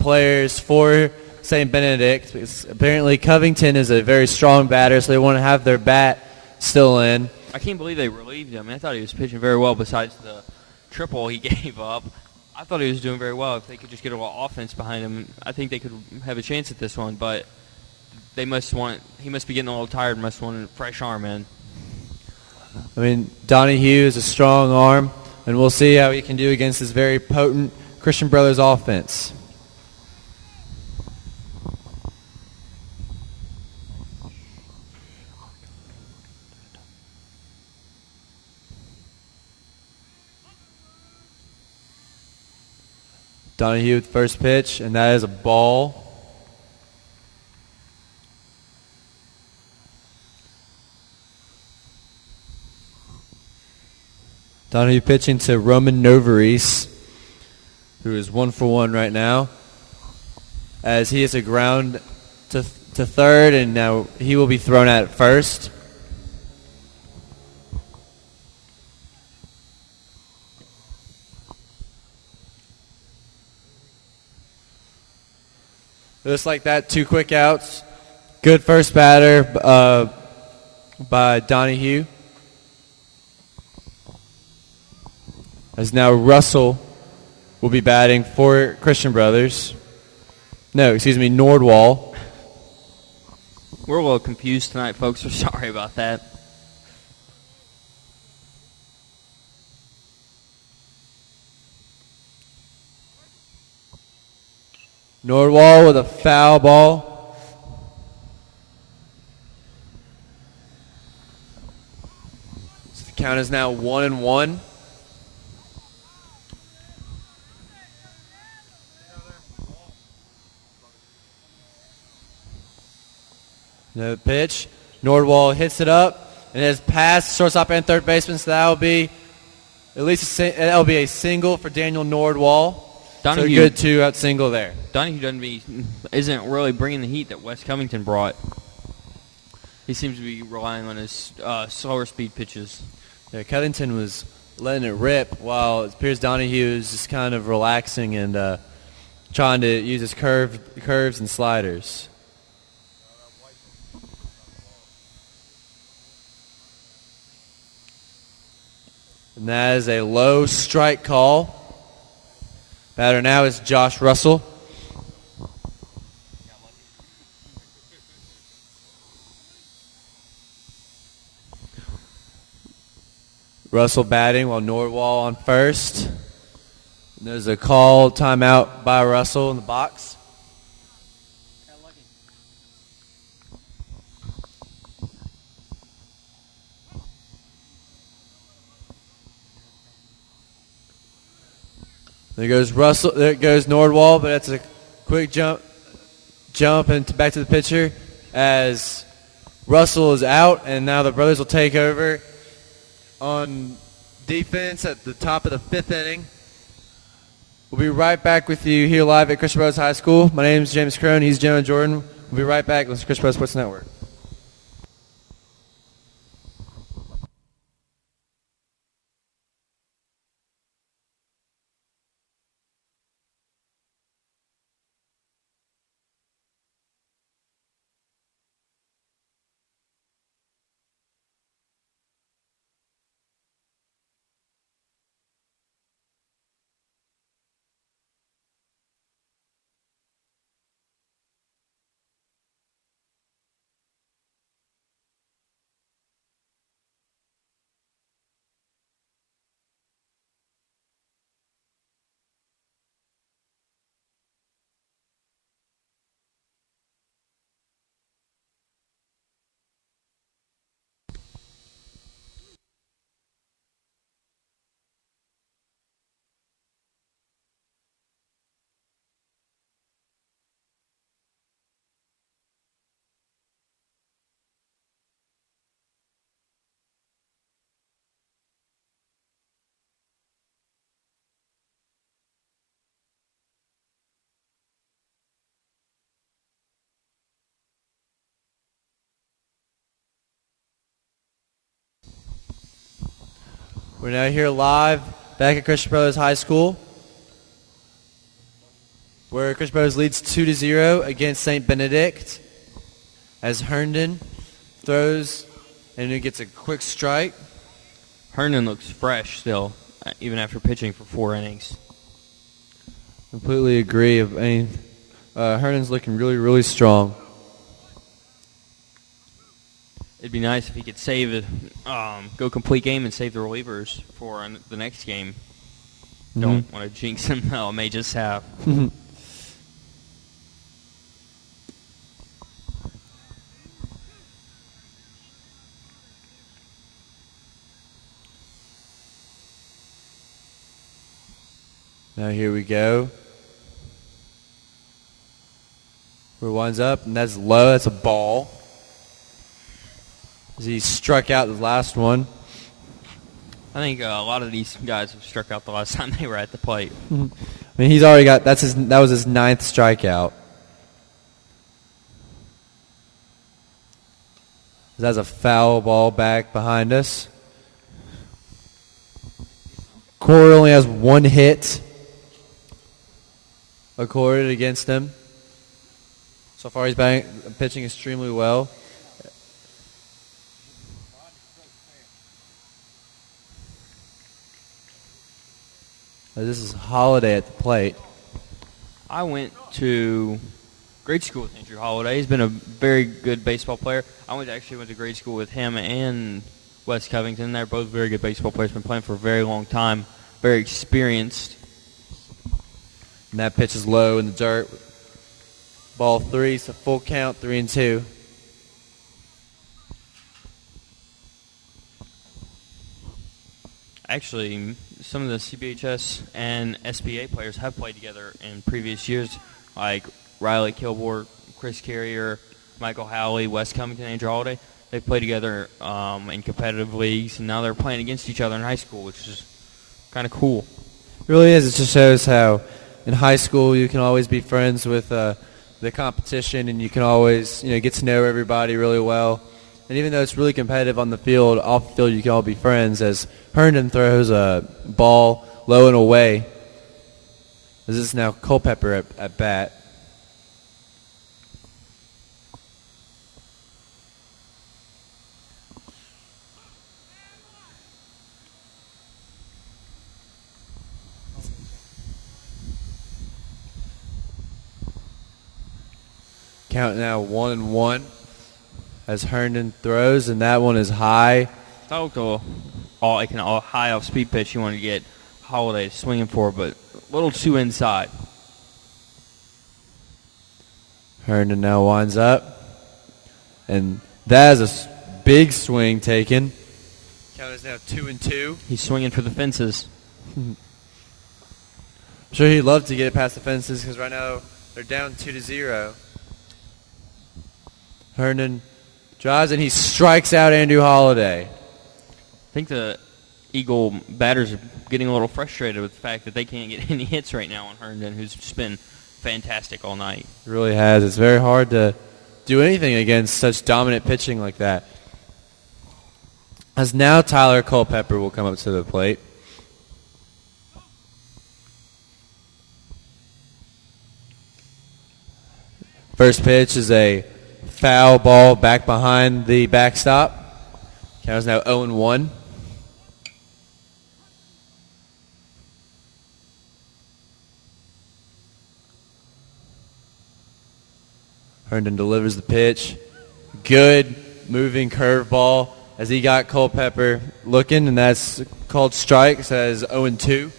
players for St. Benedict, because apparently Covington is a very strong batter, so they want to have their bat still in. I can't believe they relieved him. I thought he was pitching very well besides the triple he gave up. I thought he was doing very well. If they could just get a little offense behind him, I think they could have a chance at this one, but he must be getting a little tired and must want a fresh arm in. I mean, Donahue is a strong arm, and we'll see how he can do against this very potent Christian Brothers offense. Donahue with first pitch, and that is a ball. Donahue pitching to Roman Novaris, who is 1 for 1 right now, as he is a ground to third, and now he will be thrown at first. Just like that, 2 quick outs. Good first batter by Donahue. As now Russell will be batting for Christian Brothers. No, excuse me, Nordwall. We're a little confused tonight, folks. We're sorry about that. Nordwall with a foul ball. So the count is now 1-1. No pitch. Nordwall hits it up and has passed shortstop and third baseman. So that'll be at least that'll be a single for Daniel Nordwall. So a good 2-out single there. Donahue isn't really bringing the heat that West Covington brought. He seems to be relying on his slower speed pitches. Yeah, Covington was letting it rip while it appears Donahue is just kind of relaxing and trying to use his curves and sliders. And that is a low strike call. Batter now is Josh Russell. Russell batting while Nordwall on first. And there's a call timeout by Russell in the box. There goes Russell. There goes Nordwall, but that's a quick jump and back to the pitcher as Russell is out, and now the brothers will take over on defense at the top of the 5th inning. We'll be right back with you here live at Christian Brothers High School. My name is James Crone. He's Jonah Jordan. We'll be right back with the Christian Brothers Sports Network. We're now here live back at Christian Brothers High School, where Christian Brothers leads 2-0 against St. Benedict as Herndon throws and he gets a quick strike. Herndon looks fresh still, even after pitching for 4 innings. Completely agree. Herndon's looking really, really strong. It'd be nice if he could save it, go complete game and save the relievers for the next game. Don't want to jinx him, though. It may just have. Now here we go. Where it winds up, and that's low. That's a ball. As he struck out the last one. I think a lot of these guys have struck out the last time they were at the plate. I mean, he's already got that was his 9th strikeout. That's a foul ball back behind us. Corey only has 1 hit accorded against him. So far, he's pitching extremely well. This is Holiday at the plate. I went to grade school with Andrew Holiday. He's been a very good baseball player. I went to grade school with him and West Covington. They're both very good baseball players. Been playing for a very long time. Very experienced. And that pitch is low in the dirt. Ball 3, so full count, 3-2. Actually, some of the CBHS and SBA players have played together in previous years, like Riley Kilgore, Chris Carrier, Michael Howley, Wes Cummington, Andrew Holiday. They played together in competitive leagues, and now they're playing against each other in high school, which is kind of cool. It really is. It just shows how in high school you can always be friends with the competition, and you can always get to know everybody really well. And even though it's really competitive on the field, off the field you can all be friends. As Herndon throws a ball low and away. This is now Culpepper at bat. Count now 1-1 as Herndon throws, and that one is high. That looked like a high off speed pitch you wanted to get Holiday swinging for, but a little too inside. Herndon now winds up, and that is a big swing taken. Count is now 2-2. He's swinging for the fences. I'm sure he'd love to get it past the fences because right now they're down 2-0. Herndon drives and he strikes out Andrew Holiday. I think the Eagle batters are getting a little frustrated with the fact that they can't get any hits right now on Herndon, who's just been fantastic all night. It really has. It's very hard to do anything against such dominant pitching like that. As now Tyler Culpepper will come up to the plate. First pitch is a foul ball back behind the backstop. Count is now 0-1. Herndon delivers the pitch. Good moving curveball as he got Culpepper looking, and that's called strike. So that is 0-2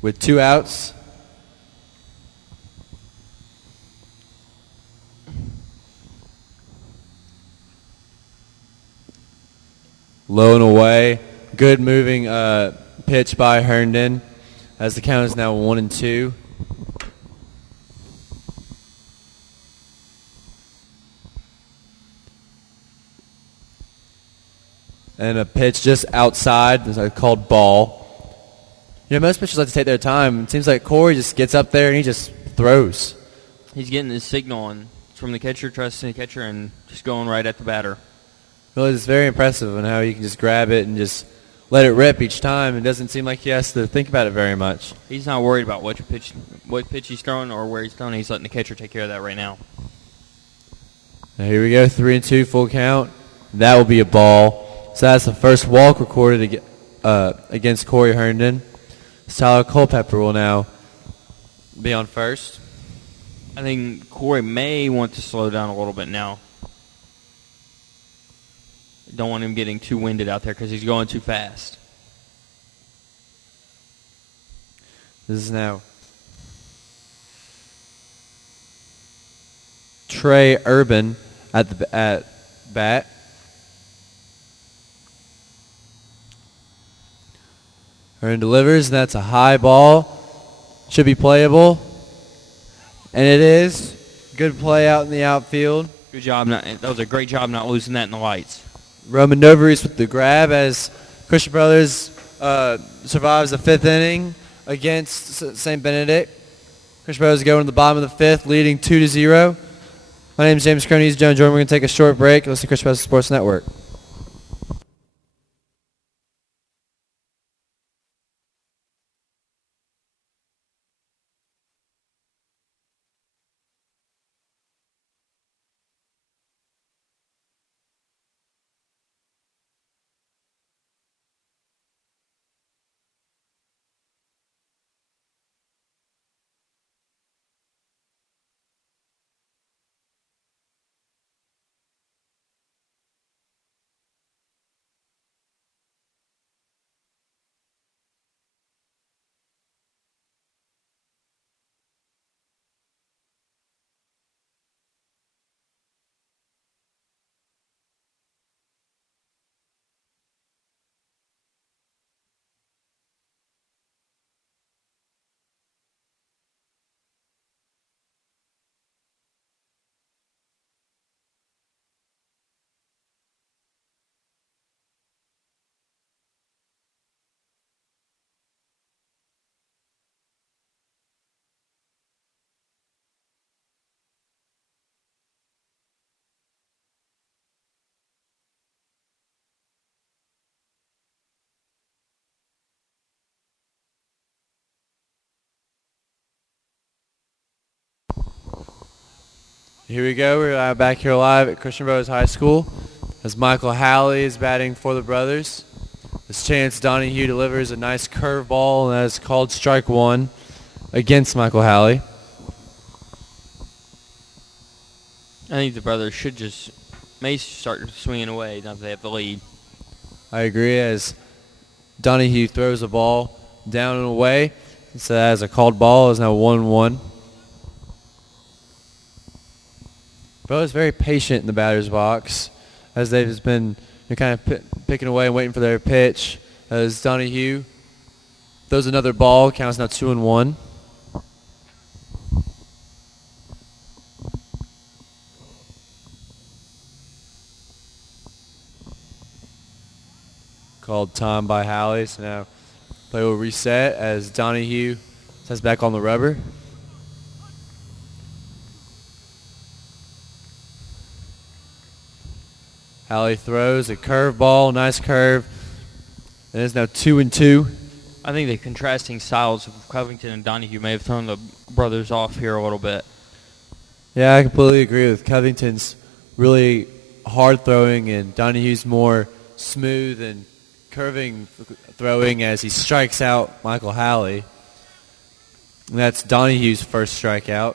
with 2 outs. Low and away. Good moving pitch by Herndon as the count is now 1-2. And a pitch just outside, called ball. Most pitchers like to take their time. It seems like Corey just gets up there and he just throws. He's getting his signal and from the catcher, trusting the catcher, and just going right at the batter. Well, it's very impressive on how he can just grab it and just let it rip each time. It doesn't seem like he has to think about it very much. He's not worried about what pitch he's throwing or where he's throwing. He's letting the catcher take care of that right now. Now here we go, 3-2, full count. That will be a ball. So that's the first walk recorded against Corey Herndon. Tyler Culpepper will now be on first. I think Corey may want to slow down a little bit now. Don't want him getting too winded out there because he's going too fast. This is now Trey Urban at bat. Herndon delivers, and that's a high ball. Should be playable. And it is. Good play out in the outfield. Good job. That was a great job not losing that in the lights. Roman Novaries with the grab as Christian Brothers survives the 5th inning against St. Benedict. Christian Brothers going to the bottom of the 5th, leading 2-0. My name is James Croney. He's Joan Jordan. We're going to take a short break. Listen to Christian Brothers Sports Network. Here we go. We're back here live at Christian Brothers High School as Michael Halley is batting for the Brothers. As Chance Donahue delivers a nice curveball, and that is called strike one against Michael Halley. I think the Brothers may start swinging away now that they have the lead. I agree, as Donahue throws a ball down and away. So that is a called ball. It's now 1-1. Brothers very patient in the batter's box as they've just been kind of picking away and waiting for their pitch. As Donahue throws another ball, counts now 2-1. Called time by Halley, so now play will reset as Donahue sets back on the rubber. Halley throws a curveball, nice curve. And it's now 2-2. I think the contrasting styles of Covington and Donahue may have thrown the Brothers off here a little bit. Yeah, I completely agree with Covington's really hard throwing and Donahue's more smooth and curving throwing as he strikes out Michael Halley. And that's Donahue's first strikeout.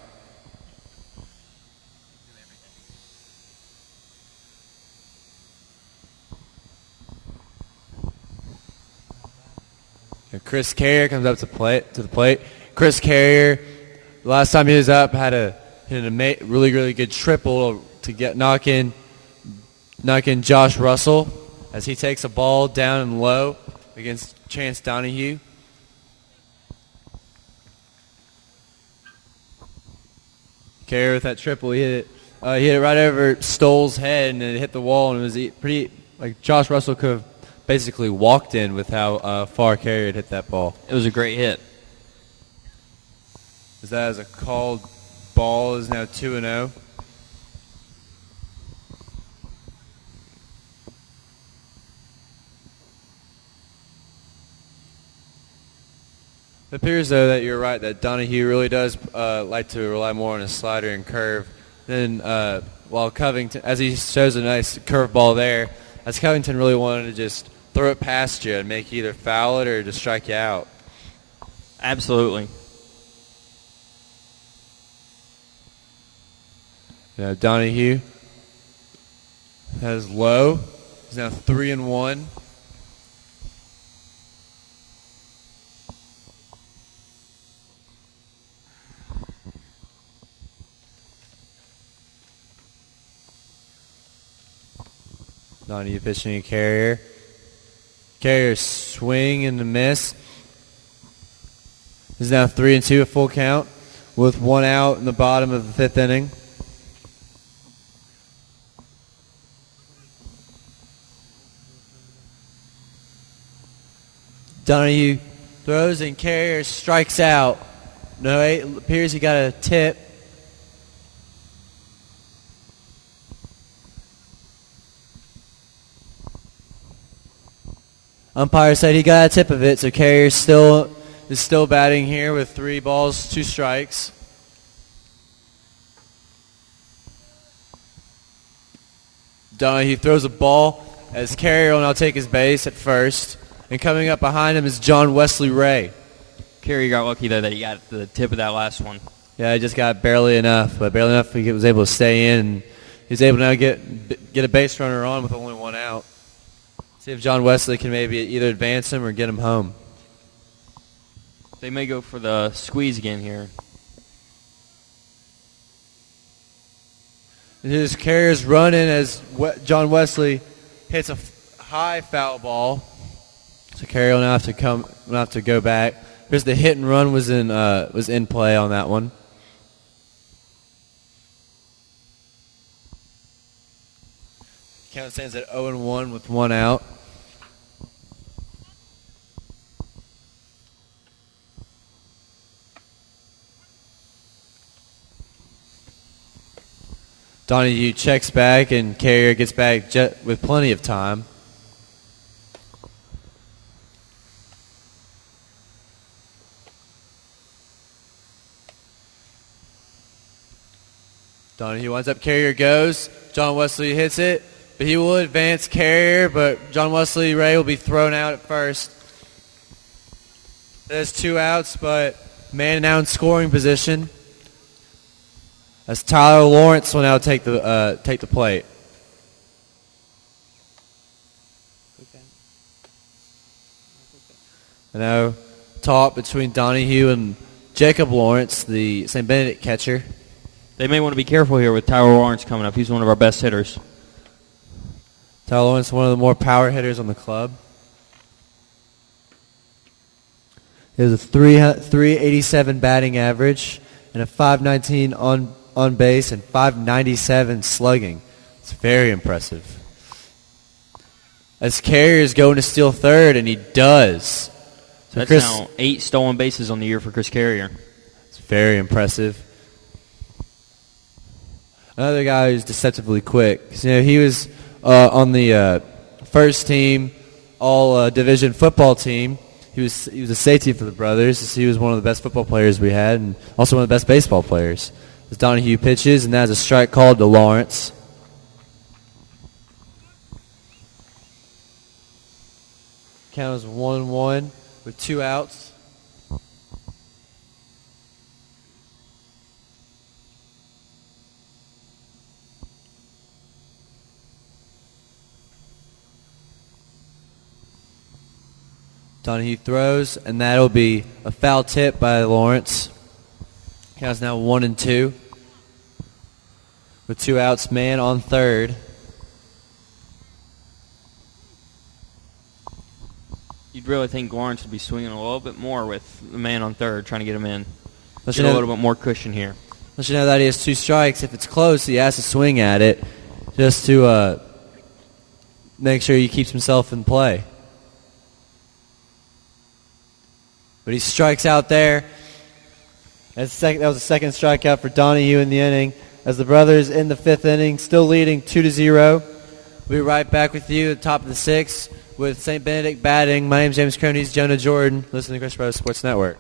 And Chris Carrier comes up to the plate. Chris Carrier, the last time he was up, hit a really, really good triple to knock in Josh Russell as he takes a ball down and low against Chance Donahue. Carrier with that triple, he hit it right over Stoll's head and it hit the wall, and it was pretty, like Josh Russell could have basically walked in with how far Carrier had hit that ball. It was a great hit. As that is a called ball, is now 2-0. It appears, though, that you're right, that Donahue really does like to rely more on his slider and curve than while Covington, as he shows a nice curveball there, as Covington really wanted to just throw it past you and make you either foul it or just strike you out. Absolutely. Now Donahue has low. He's now 3-1. Donahue pitching a Carrier. Carrier swing and a miss. He's now 3-2, a full count, with one out in the bottom of the fifth inning. Donahue throws and Carrier strikes out. No, it appears he got a tip. Umpire said he got a tip of it, so Carrier is still batting here with 3 balls, 2 strikes. Donahue throws a ball as Carrier will now take his base at first. And coming up behind him is John Wesley Ray. Carrier got lucky, though, that he got the tip of that last one. Yeah, he just got barely enough, but barely enough he was able to stay in. And he's able to now get a base runner on with only 1 out. See if John Wesley can maybe either advance him or get him home. They may go for the squeeze again here. And his Carrier's running as John Wesley hits a high foul ball. So Carrier will now have to go back. Here's the hit and run was in play on that one. Count stands at 0-1 with 1 out. Donahue checks back and Carrier gets back with plenty of time. Donahue winds up, carrier goes. John Wesley hits it, but he will advance carrier, but John Wesley Ray will be thrown out at first. There's 2 outs, but man now in scoring position. As Tyler Lawrence will now take the plate. And now talk between Donahue and Jacob Lawrence, the St. Benedict catcher. They may want to be careful here with Tyler Lawrence coming up. He's one of our best hitters. Tyler Lawrence, one of the more power hitters on the club. He has a 387 batting average and a 519 on base and 597 slugging. It's very impressive. As carrier is going to steal third, and he does. So That's now 8 stolen bases on the year for Chris Carrier. It's very impressive. Another guy who's deceptively quick. He was on the first team all-division football team. He was a safety for the brothers. He was one of the best football players we had, and also one of the best baseball players. As Donahue pitches, and that's a strike called to Lawrence. Count is 1-1 with 2 outs. Donahue throws, and that'll be a foul tip by Lawrence. Count's now 1-2. With 2 outs, man on third. You'd really think Lawrence would be swinging a little bit more with the man on third, trying to get him in. Get a little bit more cushion here. Let you know that he has 2 strikes. If it's close, he has to swing at it just to make sure he keeps himself in play. But he strikes out there. That was the second strikeout for Donahue in the inning. As the brothers in the 5th inning, still leading 2-0. We'll be right back with you at the top of the 6th with St. Benedict batting. My name's James Crone. He's Jonah Jordan. Listen to Chris Brothers Sports Network.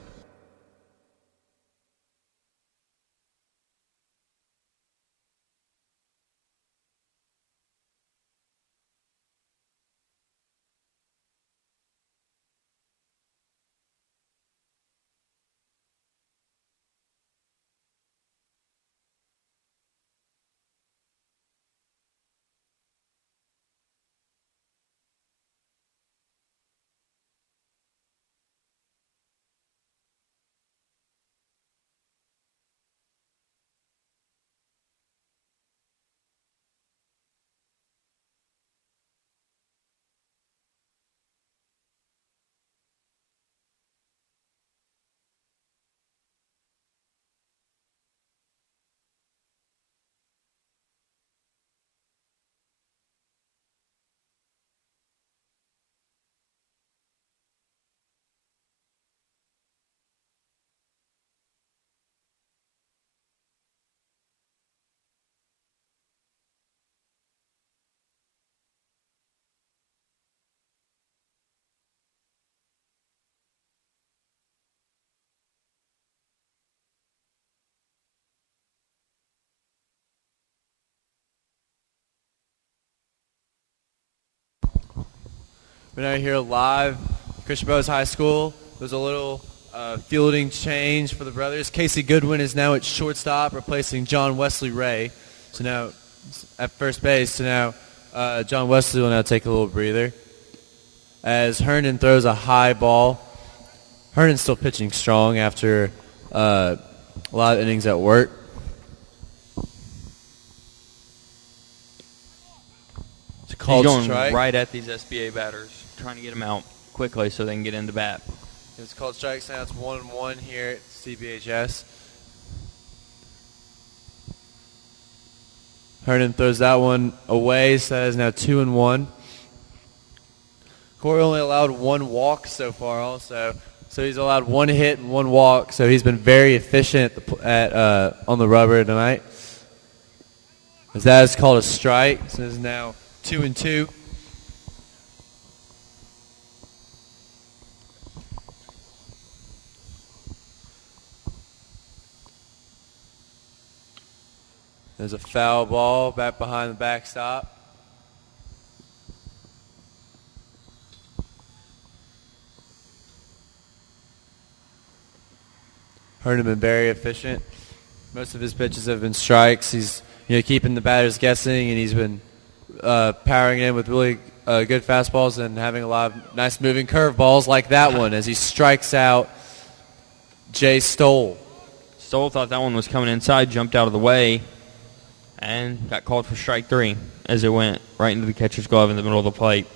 We're now here live at Christian Brothers High School. There's a little fielding change for the brothers. Casey Goodwin is now at shortstop, replacing John Wesley Ray. So now at first base. So now John Wesley will now take a little breather. As Herndon throws a high ball. Herndon's still pitching strong after a lot of innings at work. It's a called He's going strike. right at these SBA batters, trying to get them out quickly so they can get into bat. It's called strikes now. It's 1-1 here at CBHS. Herndon throws that one away, so that is now 2-1. Corey only allowed 1 walk so far also. So he's allowed 1 hit and 1 walk, so he's been very efficient on the rubber tonight. As that is called a strike, so it is now 2-2. There's a foul ball back behind the backstop. Herndon been very efficient. Most of his pitches have been strikes. He's keeping the batters guessing, and he's been powering in with really good fastballs and having a lot of nice moving curveballs like that one as he strikes out Jay Stoll. Stoll thought that one was coming inside, jumped out of the way, and got called for strike 3 as it went right into the catcher's glove in the middle of the plate.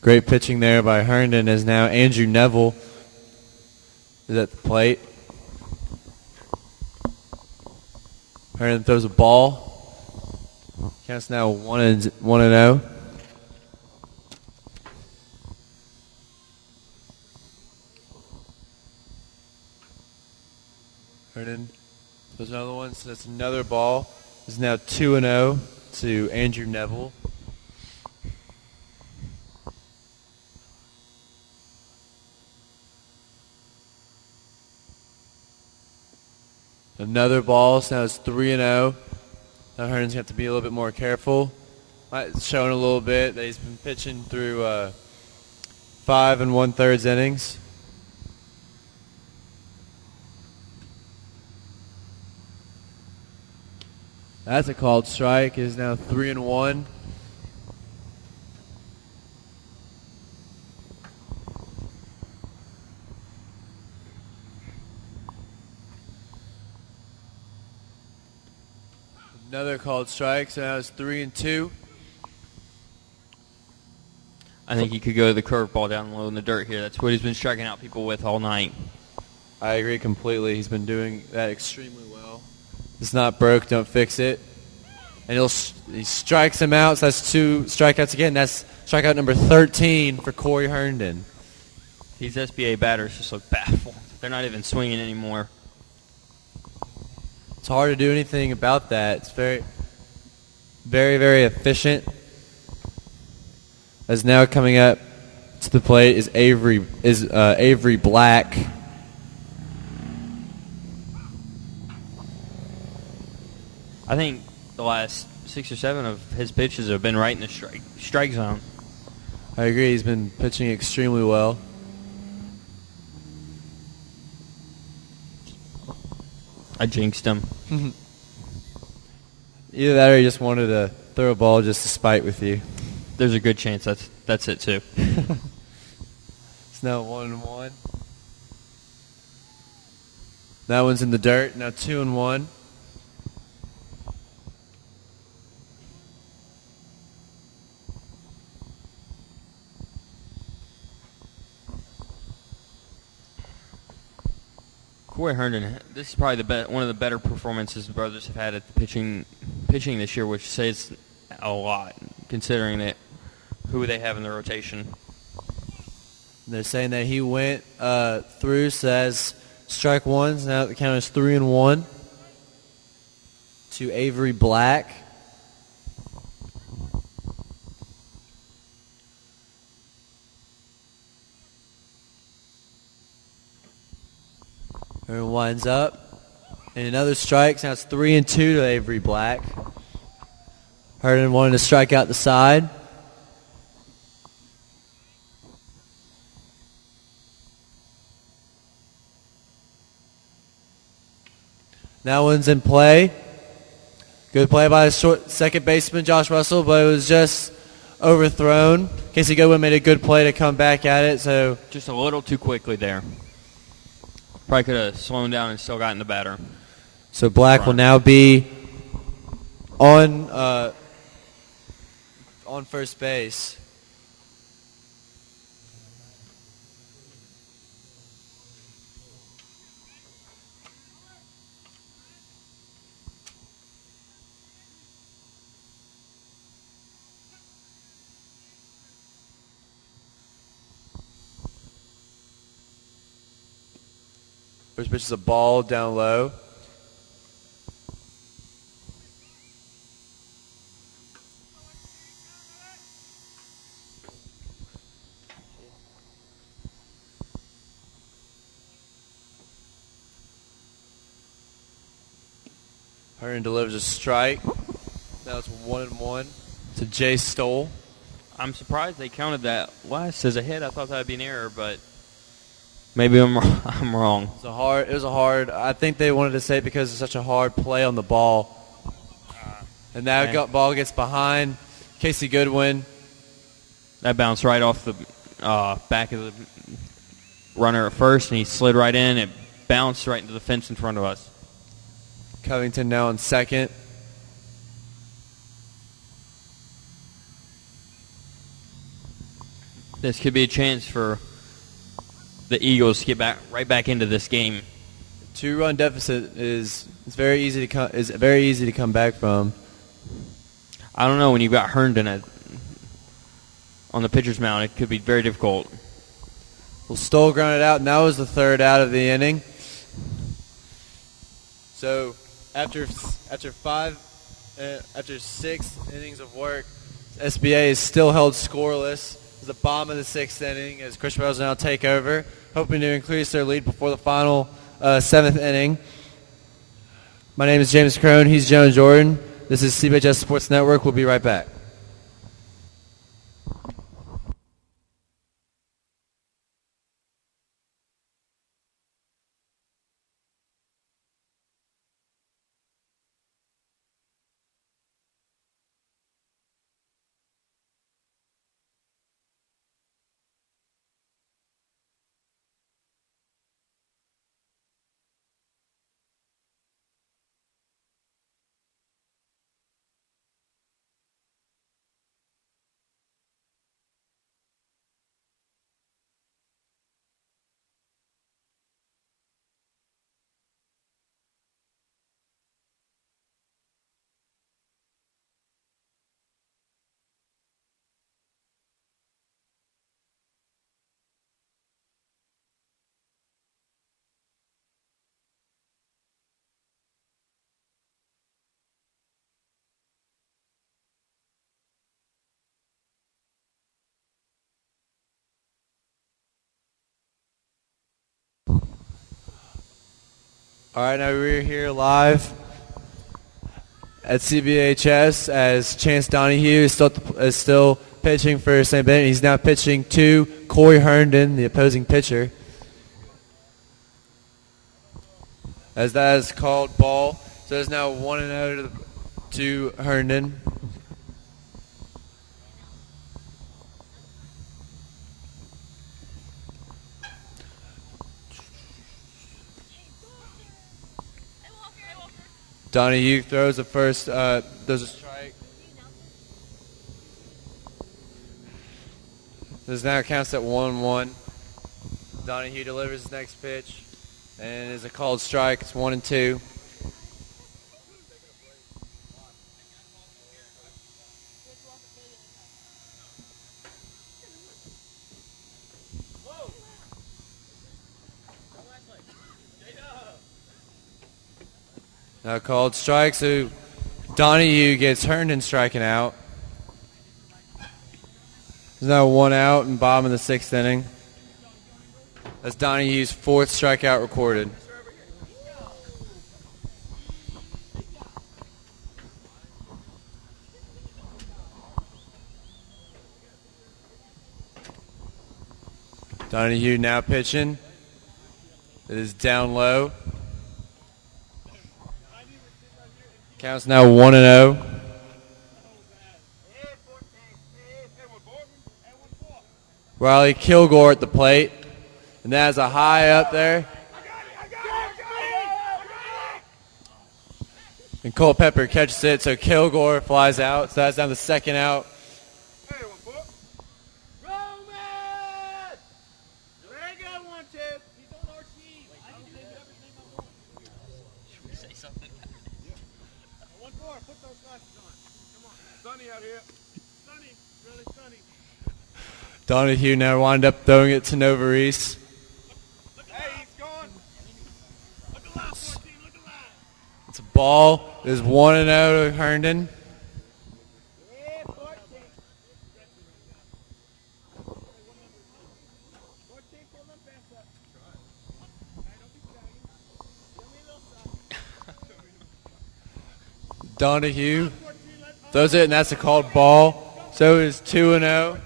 Great pitching there by Herndon as now Andrew Neville is at the plate. Herndon throws a ball. Counts now 1-0. Herndon throws another one, so that's another ball. It's now 2-0 to Andrew Neville. Another ball, so now it's 3-0. Now Herndon's got to be a little bit more careful. It's showing a little bit that he's been pitching through 5 1/3 innings. That's a called strike. It is now 3-1. Another called strike, so now it's 3-2. I think he could go to the curveball down low in the dirt here. That's what he's been striking out people with all night. I agree completely. He's been doing that extremely well. It's not broke, don't fix it. And he strikes him out, so that's 2 strikeouts again. That's strikeout number 13 for Corey Herndon. These SBA batters just look baffled. They're not even swinging anymore. It's hard to do anything about that. It's very, very, very efficient. As now coming up to the plate is Avery Black. I think the last 6 or 7 of his pitches have been right in the strike zone. I agree. He's been pitching extremely well. I jinxed him. Either that or he just wanted to throw a ball just to spite with you. There's a good chance that's it too. It's now 1-1. That one's in the dirt. Now 2-1. Corey Herndon, this is probably one of the better performances the brothers have had at the pitching this year, which says a lot considering that who they have in the rotation. They're saying that he went through, says strike 1. So now the count is 3-1 to Avery Black. Herndon winds up. And another strike. Now it's 3-2 to Avery Black. Herndon wanted to strike out the side. That one's in play. Good play by the second baseman, Josh Russell, but it was just overthrown. Casey Goodwin made a good play to come back at it. So just a little too quickly there. Probably could have slowed down and still gotten the batter. So Black will now be on first base. First pitch is a ball down low. Herndon delivers a strike. Now it's 1-1 to Jay Stoll. I'm surprised they counted that last as a hit. I thought that would be an error, but maybe I'm wrong. It was a hard. I think they wanted to say it because it's such a hard play on the ball. And that ball gets behind Casey Goodwin. That bounced right off the back of the runner at first, and he slid right in. It bounced right into the fence in front of us. Covington now on second. This could be a chance for the Eagles to get right back into this game. 2-run deficit is very easy to come back from. I don't know, when you've got Herndon on the pitcher's mound, it could be very difficult. Well, Stoll grounded out, and that was the third out of the inning. So after 6 innings of work, SBA is still held scoreless. It's the bottom of the 6th inning as Christian Bros now take over, hoping to increase their lead before the final 7th inning. My name is James Crone. He's Joan Jordan. This is CBHS Sports Network. We'll be right back. All right, now we're here live at CBHS as Chance Donahue is still pitching for St. Benedict. He's now pitching to Corey Herndon, the opposing pitcher. As that is called ball, so it's now 1-0 to Herndon. Donahue throws a first, does a strike. This now counts at 1-1. Donahue delivers his next pitch, and it is a called strike. It's 1-2. Now called strike, so Donahue gets Herndon striking out. There's now 1 out and bottom of the 6th inning. That's Donahue's 4th strikeout recorded. Donahue now pitching. It is down low. Counts now 1-0. Riley Kilgore at the plate. And that is a high up there. And Culpepper catches it, so Kilgore flies out. So that's now the 2nd out. Donahue now wind up throwing it to Novarese. It's a ball. It is 1-0 to Herndon. Donahue throws it, and that's a called ball. So it is 2-0.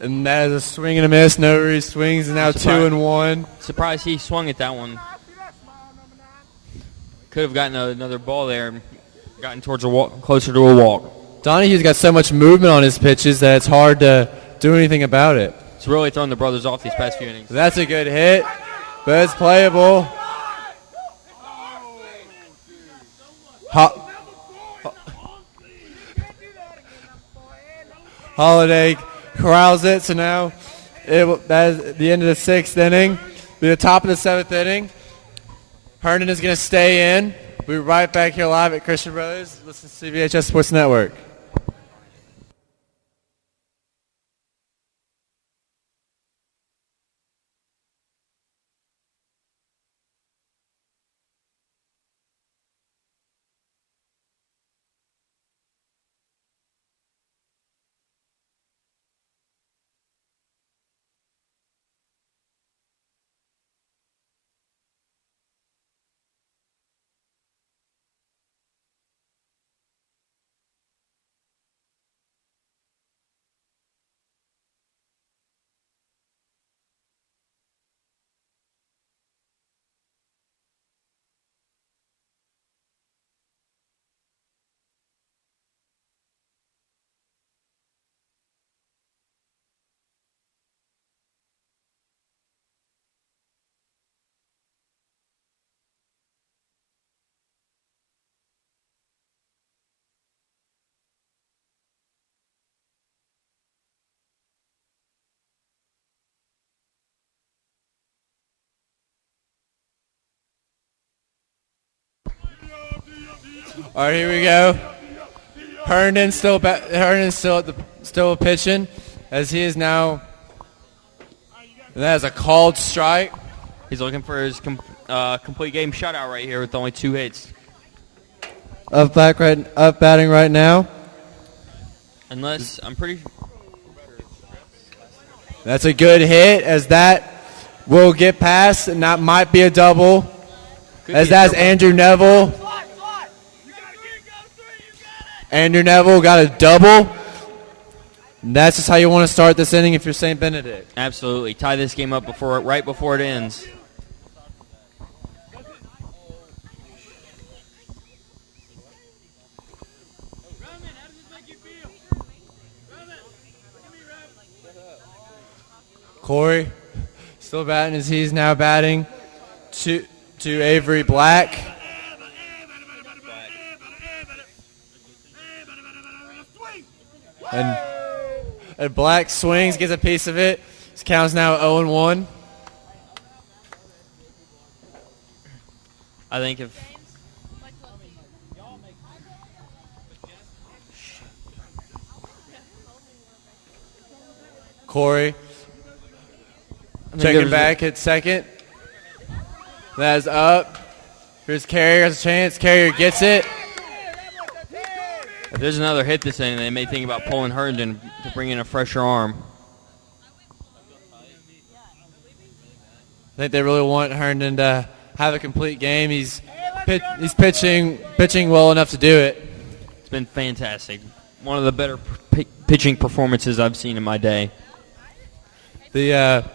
And that is a swing and a miss. No swings, and now 2-1. Surprised he swung at that one. Could have gotten another ball there and gotten towards a walk, closer to a walk. Donahue's got so much movement on his pitches that it's hard to do anything about it. It's really thrown the brothers off these past few innings. That's a good hit, but it's playable. Holiday corrals it, so now that is the end of the 6th inning. Be the top of the 7th inning. Herndon is going to stay in. We'll be right back here live at Christian Brothers. Listen to CBHS Sports Network. All right, here we go. Herndon still pitching, as he is now. And that is a called strike. He's looking for his complete game shutout right here with only 2 hits. Up batting right now. Unless I'm pretty. That's a good hit, as that will get past, and that might be a double. As that's Andrew Neville. Andrew Neville got a double. And that's just how you want to start this inning if you're St. Benedict. Absolutely. Tie this game up right before it ends. Corey still batting, as he's now batting to Avery Black. And Black swings, gets a piece of it. His count's now 0-1. I think if Corey checking back at second. That is up. Here's Carrier, has a chance. Carrier gets it. If there's another hit this inning, they may think about pulling Herndon to bring in a fresher arm. I think they really want Herndon to have a complete game. He's pitching well enough to do it. It's been fantastic. One of the better pitching performances I've seen in my day. The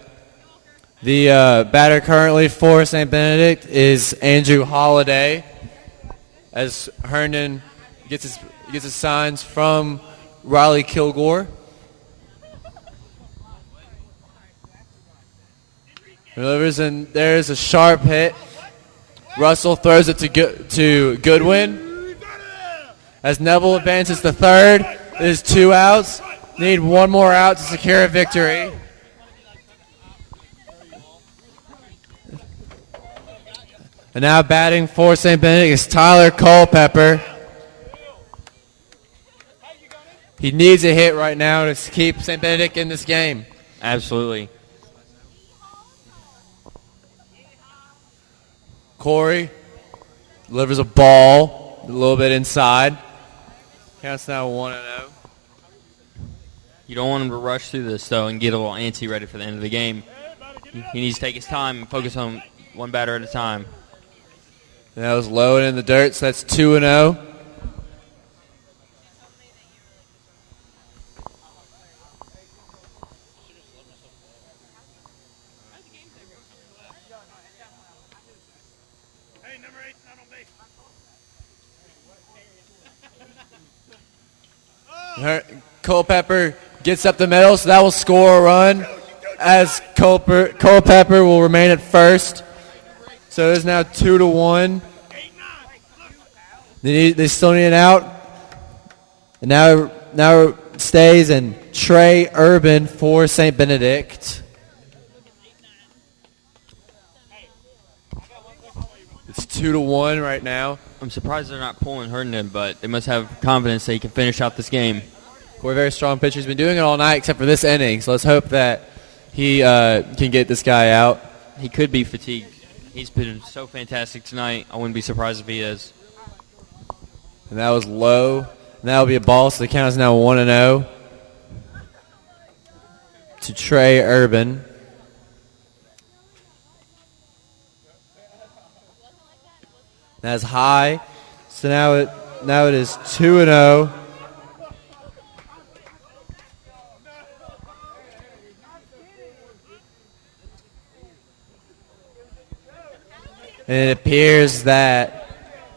batter currently for St. Benedict is Andrew Holiday, as Herndon gets his signs from Riley Kilgore. Delivers, and there's a sharp hit. Russell throws it to Goodwin. As Neville advances to third, there's 2 outs. Need 1 more out to secure a victory. And now batting for St. Benedict is Tyler Culpepper. He needs a hit right now to keep St. Benedict in this game. Absolutely. Corey delivers a ball a little bit inside. Counts now 1-0. You don't want him to rush through this, though, and get a little antsy ready for the end of the game. He needs to take his time and focus on one batter at a time. And that was low and in the dirt, so that's 2-0. Culpepper gets up the middle, so that will score a run as Culpepper will remain at first. So it is now 2-1. They still need an out. And now it stays and Trey Urban for St. Benedict. It's 2-1 right now. I'm surprised they're not pulling Herndon, but they must have confidence that he can finish out this game. Corey, very strong pitcher. He's been doing it all night except for this inning, so let's hope that he can get this guy out. He could be fatigued. He's been so fantastic tonight. I wouldn't be surprised if he is. And that was low. And that will be a ball, so the count is now 1-0 to Trey Urban. That's high. So now it is 2-0. And it appears that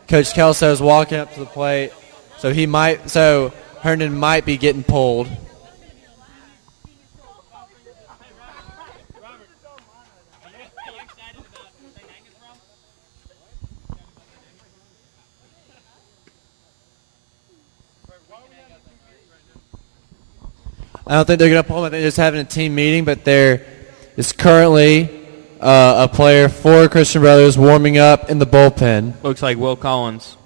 Coach Kelso is walking up to the plate, so Herndon might be getting pulled. I don't think they're going to pull him. I think they're just having a team meeting, but there is currently a player for Christian Brothers warming up in the bullpen. Looks like Will Collins.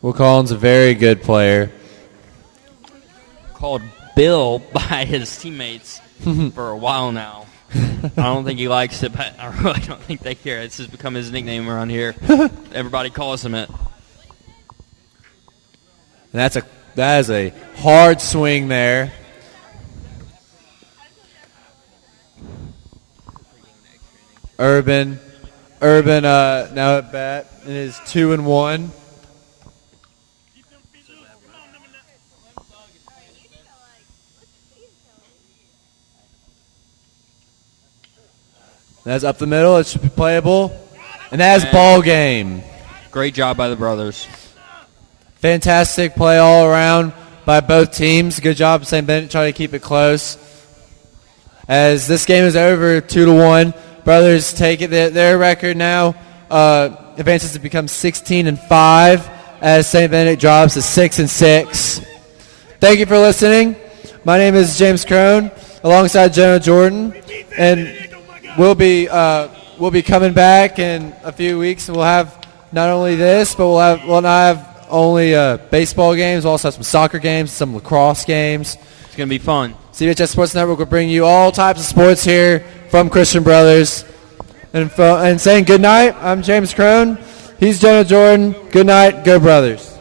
Will Collins, a very good player. Called Bill by his teammates for a while now. I don't think he likes it, but I really don't think they care. It's just become his nickname around here. Everybody calls him it. And that is a hard swing there. Urban now at bat. It is 2-1. That's up the middle. It should be playable. And that's ball game. Great job by the brothers. Fantastic play all around by both teams. Good job, St. Benedict, trying to keep it close. As this game is over, 2-1. Brothers take it. Their record now advances to become 16-5 as St. Benedict drops to 6-6. Thank you for listening. My name is James Crone, alongside Jonah Jordan, and we'll be coming back in a few weeks. We'll have not only this, but we'll not have only baseball games. We'll also have some soccer games, some lacrosse games. It's going to be fun. CBHS Sports Network will bring you all types of sports here from Christian Brothers. And saying good night, I'm James Crone. He's Jonah Jordan. Good night. Go Brothers.